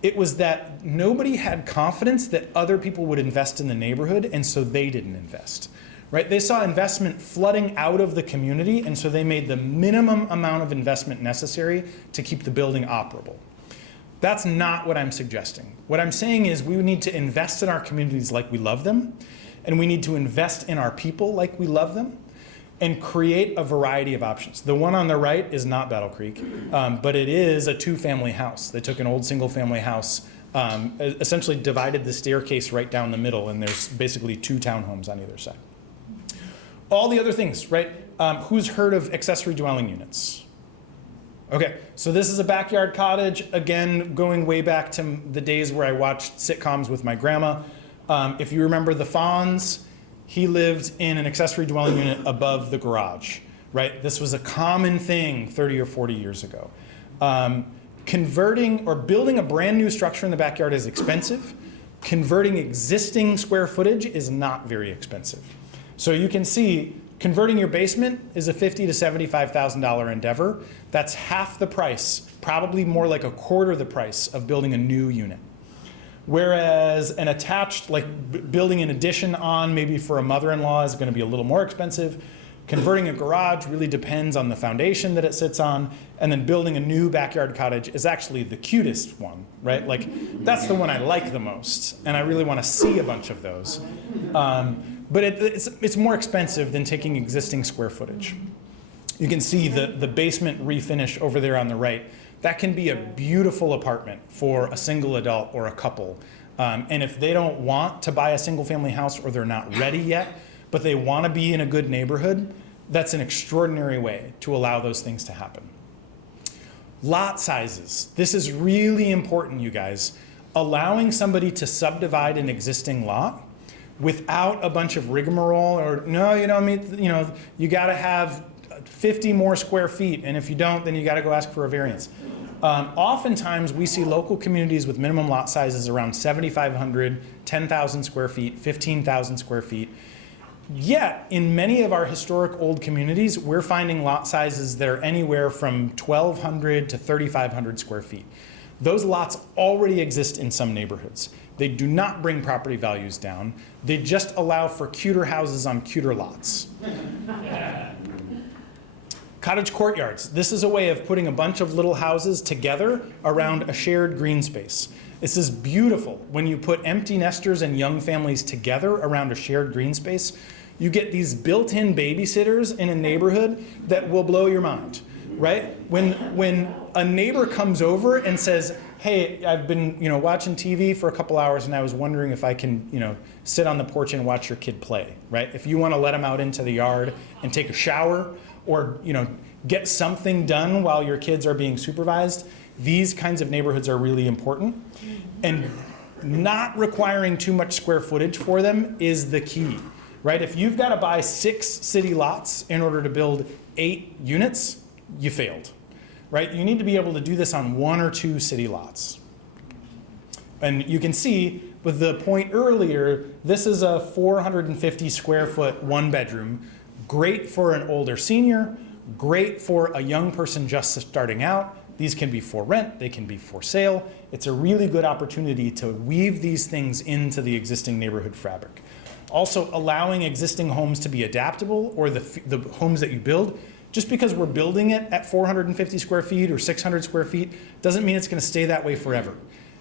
It was that nobody had confidence that other people would invest in the neighborhood, and so they didn't invest, right? They saw investment flooding out of the community, and so they made the minimum amount of investment necessary to keep the building operable. That's not what I'm suggesting. What I'm saying is we need to invest in our communities like we love them, and we need to invest in our people like we love them, and create a variety of options. The one on the right is not Battle Creek, but it is a 2-family house. They took an old single-family house, essentially divided the staircase right down the middle, and there's basically 2 townhomes on either side. All the other things, right? Who's heard of accessory dwelling units? Okay, so this is a backyard cottage. Again, going way back to the days where I watched sitcoms with my grandma. If you remember the Fonz, he lived in an accessory dwelling unit above the garage, right? This was a common thing 30 or 40 years ago. Converting or building a brand new structure in the backyard is expensive. Converting existing square footage is not very expensive. So you can see converting your basement is a $50,000 to $75,000 endeavor. That's half the price, probably more like a quarter the price of building a new unit. Whereas an attached, like building an addition on maybe for a mother-in-law is going to be a little more expensive. Converting a garage really depends on the foundation that it sits on. And then building a new backyard cottage is actually the cutest one, right? Like that's the one I like the most. And I really want to see a bunch of those. But it's more expensive than taking existing square footage. You can see the basement refinish over there on the right. That can be a beautiful apartment for a single adult or a couple. And if they don't want to buy a single family house or they're not ready yet, but they want to be in a good neighborhood, that's an extraordinary way to allow those things to happen. Lot sizes. This is really important, you guys. Allowing somebody to subdivide an existing lot without a bunch of rigmarole or no, you don't meet, you got to have 50 more square feet, and if you don't, then you got to go ask for a variance. Oftentimes, we see local communities with minimum lot sizes around 7,500, 10,000 square feet, 15,000 square feet. Yet, in many of our historic old communities, we're finding lot sizes that are anywhere from 1,200 to 3,500 square feet. Those lots already exist in some neighborhoods. They do not bring property values down. They just allow for cuter houses on cuter lots. Cottage courtyards. This is a way of putting a bunch of little houses together around a shared green space. This is beautiful. When you put empty nesters and young families together around a shared green space, you get these built-in babysitters in a neighborhood that will blow your mind, right? When a neighbor comes over and says, hey, I've been watching TV for a couple hours and I was wondering if I can sit on the porch and watch your kid play, right? If you want to let them out into the yard and take a shower or get something done while your kids are being supervised, these kinds of neighborhoods are really important. And not requiring too much square footage for them is the key, right? If you've got to buy 6 city lots in order to build 8 units, you failed, right? You need to be able to do this on 1 or 2 city lots. And you can see with the point earlier, this is a 450 square foot 1-bedroom. Great for an older senior, great for a young person just starting out. These can be for rent, they can be for sale. It's a really good opportunity to weave these things into the existing neighborhood fabric. Also, allowing existing homes to be adaptable, or the homes that you build. Just because we're building it at 450 square feet or 600 square feet doesn't mean it's going to stay that way forever.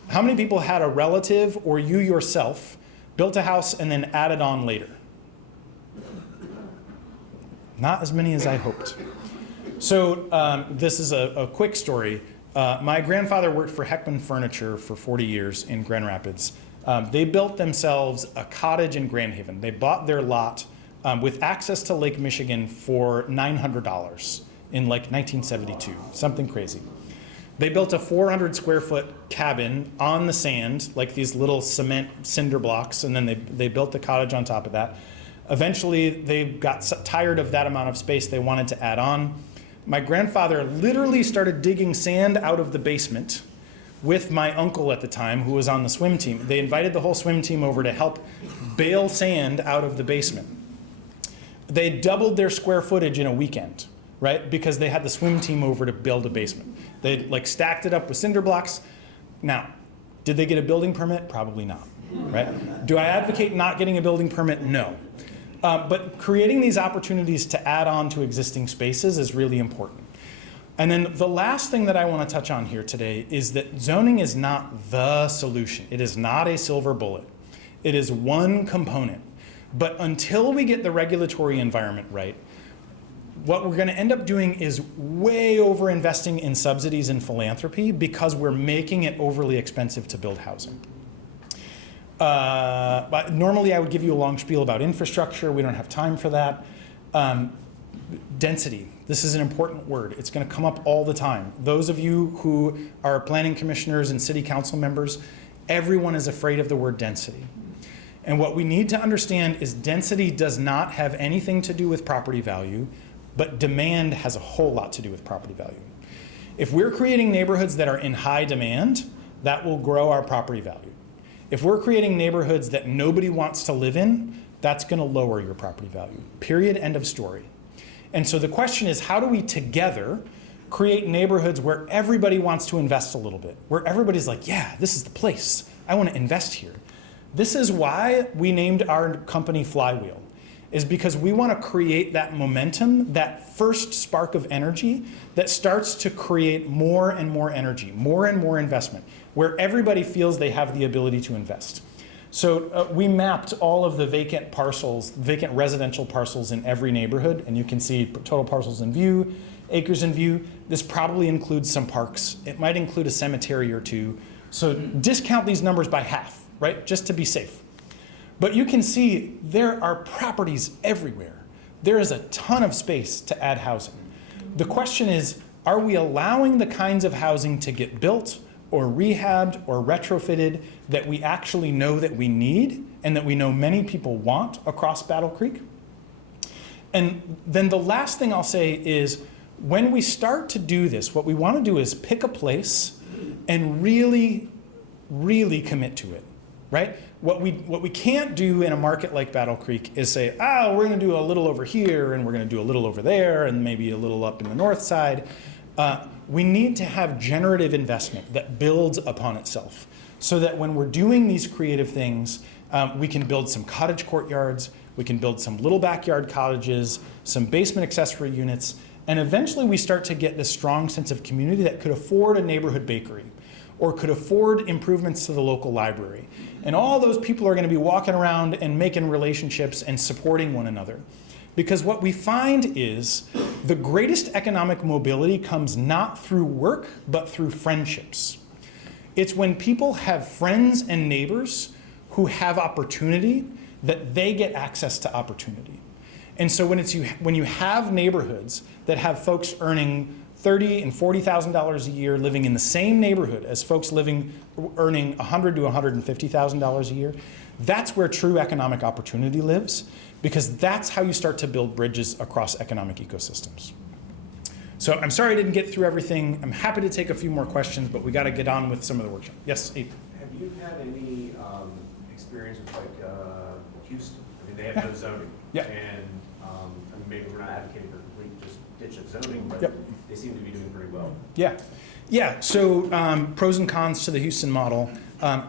How many people had a relative or you yourself built a house and then added on later? Not as many as I hoped. So this is a quick story. My grandfather worked for Heckman Furniture for 40 years in Grand Rapids. They built themselves a cottage in Grand Haven. They bought their lot with access to Lake Michigan for $900 in like 1972, something crazy. They built a 400 square foot cabin on the sand, like these little cement cinder blocks, and then they built the cottage on top of that. Eventually, they got tired of that amount of space. They wanted to add on. My grandfather literally started digging sand out of the basement with my uncle at the time, who was on the swim team. They invited the whole swim team over to help bale sand out of the basement. They doubled their square footage in a weekend, right? Because they had the swim team over to build a basement. They like stacked it up with cinder blocks. Now, did they get a building permit? Probably not, right? Do I advocate not getting a building permit? No. But creating these opportunities to add on to existing spaces is really important. And then the last thing that I want to touch on here today is that zoning is not the solution. It is not a silver bullet. It is one component. But until we get the regulatory environment right, what we're going to end up doing is way over investing in subsidies and philanthropy because we're making it overly expensive to build housing. But normally I would give you a long spiel about infrastructure. We don't have time for that. Density. This is an important word. It's going to come up all the time. Those of you who are planning commissioners and city council members, everyone is afraid of the word density. And what we need to understand is density does not have anything to do with property value, but demand has a whole lot to do with property value. If we're creating neighborhoods that are in high demand, that will grow our property value. If we're creating neighborhoods that nobody wants to live in, that's going to lower your property value. Period, end of story. And so the question is, how do we together create neighborhoods where everybody wants to invest a little bit, where everybody's like, yeah, this is the place. I want to invest here. This is why we named our company Flywheel, is because we want to create that momentum, that first spark of energy that starts to create more and more energy, more and more investment, where everybody feels they have the ability to invest. So we mapped all of the vacant parcels, vacant residential parcels in every neighborhood, and you can see total parcels in view, acres in view. This probably includes some parks. It might include a cemetery or two. So discount these numbers by half, right? Just to be safe. But you can see there are properties everywhere. There is a ton of space to add housing. The question is, are we allowing the kinds of housing to get built or rehabbed or retrofitted that we actually know that we need and that we know many people want across Battle Creek? And then the last thing I'll say is, when we start to do this, what we want to do is pick a place and really, really commit to it, right? What we can't do in a market like Battle Creek is say, oh, we're going to do a little over here and we're going to do a little over there and maybe a little up in the north side. We need to have generative investment that builds upon itself so that when we're doing these creative things, we can build some cottage courtyards, we can build some little backyard cottages, some basement accessory units, and eventually we start to get this strong sense of community that could afford a neighborhood bakery or could afford improvements to the local library. And all those people are going to be walking around and making relationships and supporting one another. Because what we find is the greatest economic mobility comes not through work, but through friendships. It's when people have friends and neighbors who have opportunity that they get access to opportunity. And so when you have neighborhoods that have folks earning $30,000 and $40,000 a year living in the same neighborhood as folks earning $100,000 to $150,000 a year, that's where true economic opportunity lives, because that's how you start to build bridges across economic ecosystems. So I'm sorry I didn't get through everything. I'm happy to take a few more questions, but we got to get on with some of the workshop. Yes, Abe? Have you had any experience with like Houston? I mean, they have no zoning. Yeah. And I mean, maybe we're not advocating for complete just ditch of zoning, but yep. They seem to be doing pretty well. Yeah. Yeah, so pros and cons to the Houston model.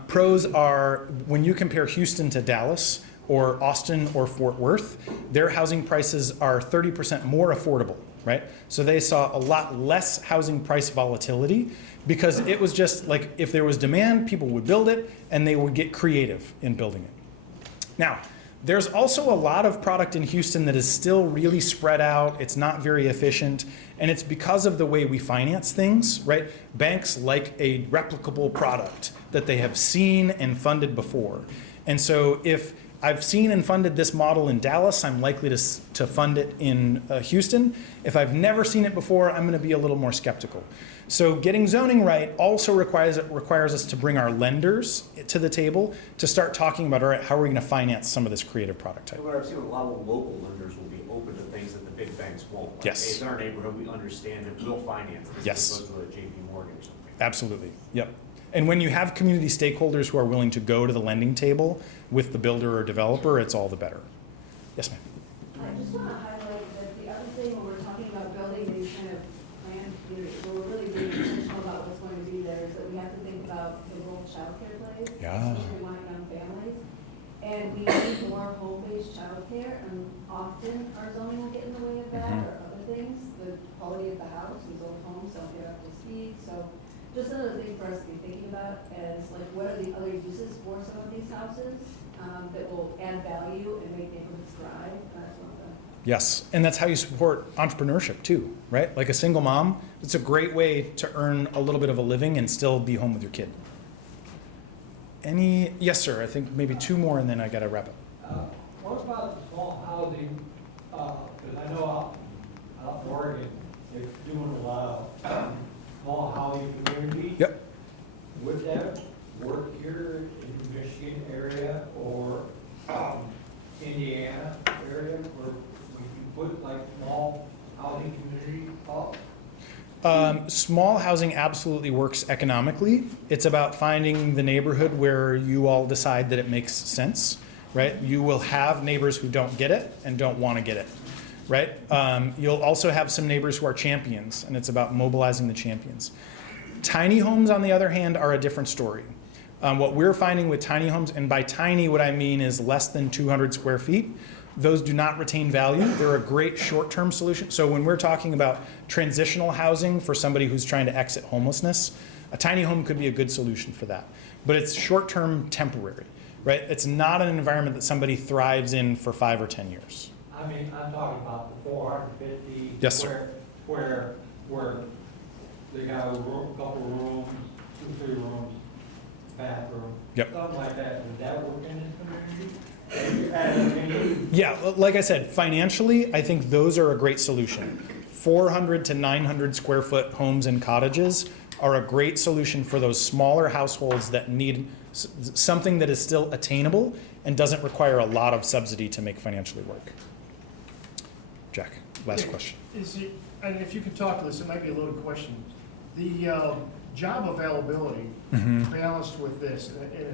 Pros are when you compare Houston to Dallas or Austin or Fort Worth, their housing prices are 30% more affordable, right? So they saw a lot less housing price volatility because it was just like if there was demand, people would build it and they would get creative in building it. Now, there's also a lot of product in Houston that is still really spread out. It's not very efficient, and it's because of the way we finance things, right? Banks like a replicable product that they have seen and funded before. And so if I've seen and funded this model in Dallas, I'm likely to fund it in Houston. If I've never seen it before, I'm going to be a little more skeptical. So getting zoning right also requires us to bring our lenders to the table to start talking about, all right, how are we going to finance some of this creative product type? What I've seen, a lot of local lenders will be open to things that the big banks won't. Like, Yes. hey, it's our neighborhood, we understand it, we'll finance this. Yes. As opposed to a JP Morgan or something. Absolutely. Yep. And when you have community stakeholders who are willing to go to the lending table with the builder or developer, it's all the better. Yes, ma'am. I just want to highlight that the other thing when we're talking about building these kind of planned communities, where we're really being intentional about what's going to be there, is that we have to think about the role childcare plays, Yeah. especially among young families. And we need more home-based childcare, and often our zoning will get in the way of that, or other things. The quality of the house, these old homes don't get up to speed, so just another thing for us to be thinking about is like, what are the other uses for some of these houses that will add value and make neighborhoods thrive? That's one of them. Yes, and that's how you support entrepreneurship too, right? Like a single mom, it's a great way to earn a little bit of a living and still be home with your kid. Yes, sir, I think maybe two more and then I gotta wrap up. What about the small housing, because I know out in Oregon, they're doing a lot of small housing communities. Yep. Would that work here in the Michigan area or Indiana area where we can put like small housing community up? Small housing absolutely works economically. It's about finding the neighborhood where you all decide that it makes sense, right? You will have neighbors who don't get it and don't want to get it, right? You'll also have some neighbors who are champions, and it's about mobilizing the champions. Tiny homes, on the other hand, are a different story. What we're finding with tiny homes, and by tiny what I mean is less than 200 square feet, those do not retain value. They're a great short-term solution. So when we're talking about transitional housing for somebody who's trying to exit homelessness, a tiny home could be a good solution for that. But it's short-term temporary, right? It's not an environment that somebody thrives in for 5 or 10 years. I mean, I'm talking about the 450. Yes, sir. Where they got a room, couple rooms, 2, 3 rooms, bathroom. Yep. Something like that. Would that work in this community? Yeah, like I said, financially, I think those are a great solution. 400 to 900 square foot homes and cottages are a great solution for those smaller households that need something that is still attainable and doesn't require a lot of subsidy to make financially work. Jack, last question. Is it, and if you could talk to this, it might be a loaded question. The job availability balanced with this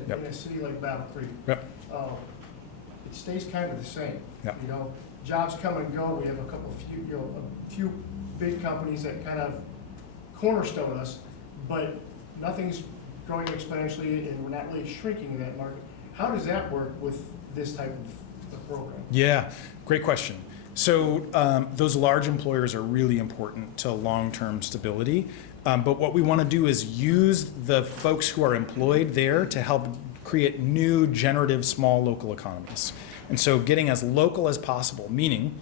in a city like Battle Creek, Yep. it stays kind of the same. Yep. You know, jobs come and go. We have a few big companies that kind of cornerstone us, but nothing's growing exponentially, and we're not really shrinking in that market. How does that work with this type of program? Yeah, great question. So those large employers are really important to long-term stability. But what we want to do is use the folks who are employed there to help create new generative small local economies. And so getting as local as possible, meaning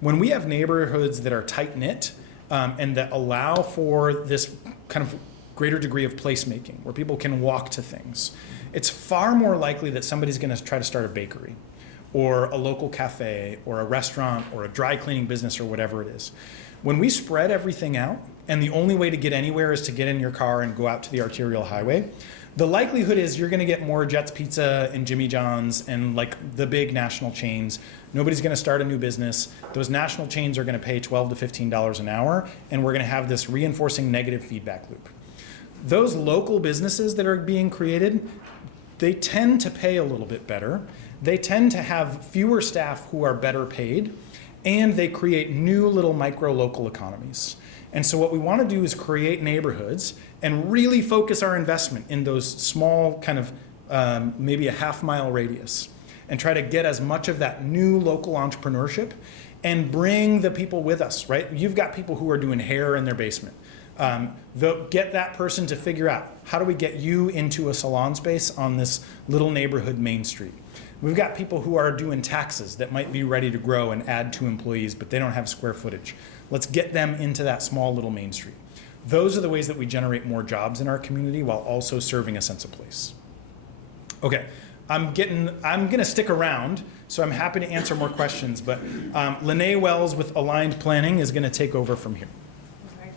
when we have neighborhoods that are tight-knit and that allow for this kind of greater degree of placemaking, where people can walk to things, it's far more likely that somebody's going to try to start a bakery or a local cafe or a restaurant or a dry cleaning business or whatever it is. When we spread everything out, and the only way to get anywhere is to get in your car and go out to the arterial highway, the likelihood is you're going to get more Jets Pizza and Jimmy John's and like the big national chains. Nobody's going to start a new business. Those national chains are going to pay $12 to $15 an hour, and we're going to have this reinforcing negative feedback loop. Those local businesses that are being created, they tend to pay a little bit better. They tend to have fewer staff who are better paid, and they create new little micro local economies. And so what we want to do is create neighborhoods and really focus our investment in those small kind of maybe a half-mile radius. and try to get as much of that new local entrepreneurship and bring the people with us, right? You've got people who are doing hair in their basement. Get that person to figure out, how do we get you into a salon space on this little neighborhood main street? We've got people who are doing taxes that might be ready to grow and add 2 employees, but they don't have square footage. Let's get them into that small little main street. Those are the ways that we generate more jobs in our community while also serving a sense of place. Okay, I'm gonna stick around, so I'm happy to answer more questions, but Lene Wells with Aligned Planning is gonna take over from here. All right.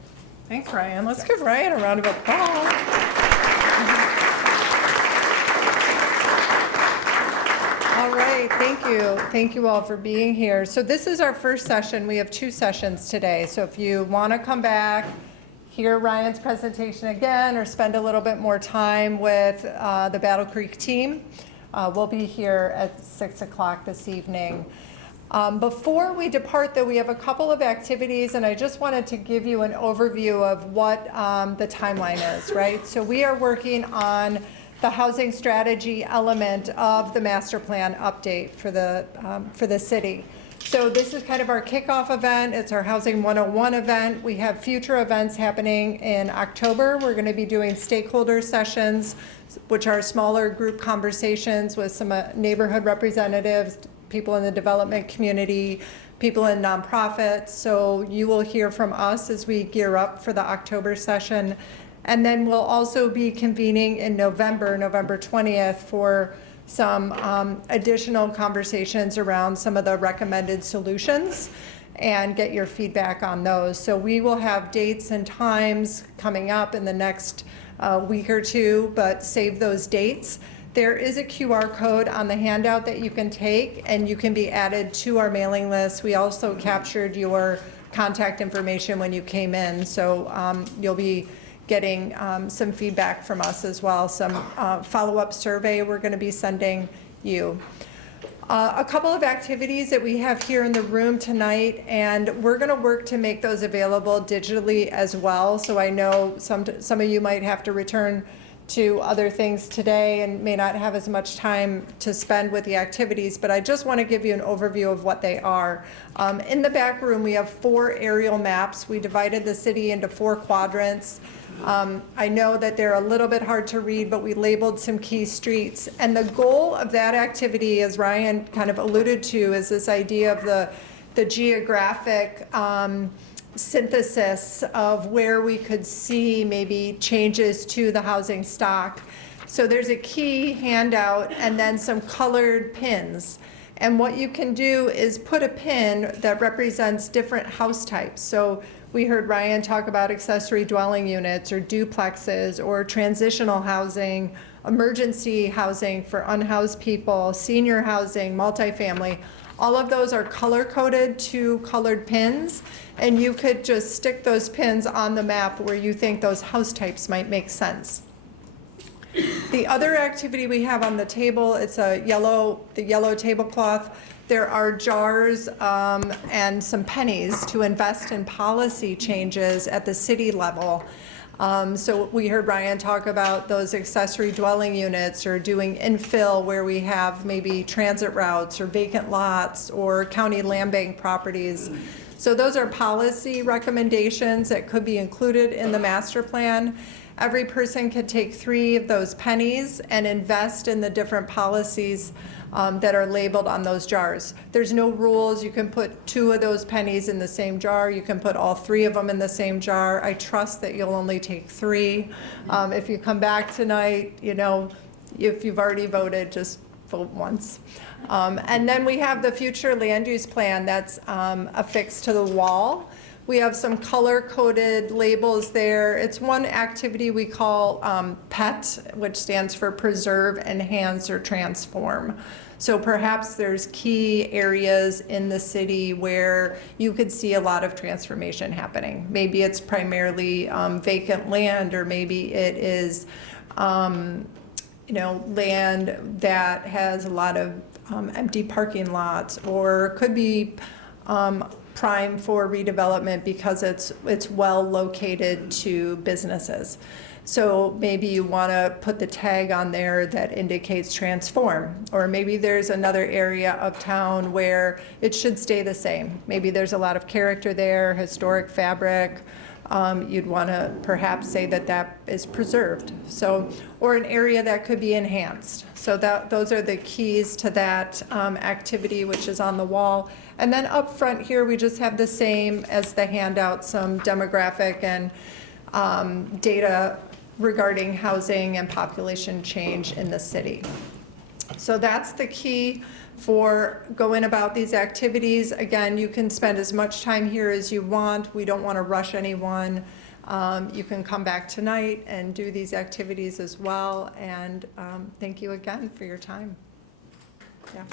Thanks, Ryan. Let's give Ryan a round of applause. All right, thank you. Thank you all for being here. So this is our first session. We have 2 sessions today. So if you want to come back, hear Ryan's presentation again, or spend a little bit more time with the Battle Creek team, we'll be here at 6 o'clock this evening. Before we depart, though, we have a couple of activities, and I just wanted to give you an overview of what the timeline is, right? So we are working on the housing strategy element of the master plan update for the city. So this is kind of our kickoff event. It's our Housing 101 event. We have future events happening in October. We're going to be doing stakeholder sessions, which are smaller group conversations with some neighborhood representatives, people in the development community, people in nonprofits. So you will hear from us as we gear up for the October session. And then we'll also be convening in November 20th, for some additional conversations around some of the recommended solutions and get your feedback on those. So we will have dates and times coming up in the next week or 2, but save those dates. There is a QR code on the handout that you can take, and you can be added to our mailing list. We also captured your contact information when you came in, so you'll be getting some feedback from us as well, some follow-up survey we're going to be sending you. A couple of activities that we have here in the room tonight, and we're going to work to make those available digitally as well. So I know some of you might have to return to other things today and may not have as much time to spend with the activities, but I just want to give you an overview of what they are. In the back room, we have 4 aerial maps. We divided the city into 4 quadrants. I know that they're a little bit hard to read, but we labeled some key streets. And the goal of that activity, as Ryan kind of alluded to, is this idea of the geographic synthesis of where we could see maybe changes to the housing stock. So there's a key handout and then some colored pins. And what you can do is put a pin that represents different house types. So we heard Ryan talk about accessory dwelling units or duplexes or transitional housing, emergency housing for unhoused people, senior housing, multifamily. All of those are color-coded to colored pins, and you could just stick those pins on the map where you think those house types might make sense. The other activity we have on the table, it's the yellow tablecloth. There are jars and some pennies to invest in policy changes at the city level. So we heard Ryan talk about those accessory dwelling units, or doing infill where we have maybe transit routes or vacant lots or county land bank properties. So those are policy recommendations that could be included in the master plan. Every person could take 3 of those pennies and invest in the different policies that are labeled on those jars. There's no rules. You can put 2 of those pennies in the same jar. You can put all 3 of them in the same jar. I trust that you'll only take 3. If you come back tonight, you know, if you've already voted, just vote once. And then we have the future land use plan that's affixed to the wall. We have some color-coded labels there. It's one activity we call PET, which stands for Preserve, Enhance, or Transform. So perhaps there's key areas in the city where you could see a lot of transformation happening. Maybe it's primarily vacant land, or maybe it is land that has a lot of empty parking lots, or could be prime for redevelopment because it's well located to businesses. So maybe you want to put the tag on there that indicates transform, or maybe there's another area of town where it should stay the same. Maybe there's a lot of character there, historic fabric. You'd want to perhaps say that that is preserved. So, or an area that could be enhanced. So those are the keys to that activity, which is on the wall. And then up front here, we just have the same as the handout, some demographic and data regarding housing and population change in the city. So that's the key for going about these activities. Again, you can spend as much time here as you want. We don't want to rush anyone. You can come back tonight and do these activities as well. And thank you again for your time. Yeah.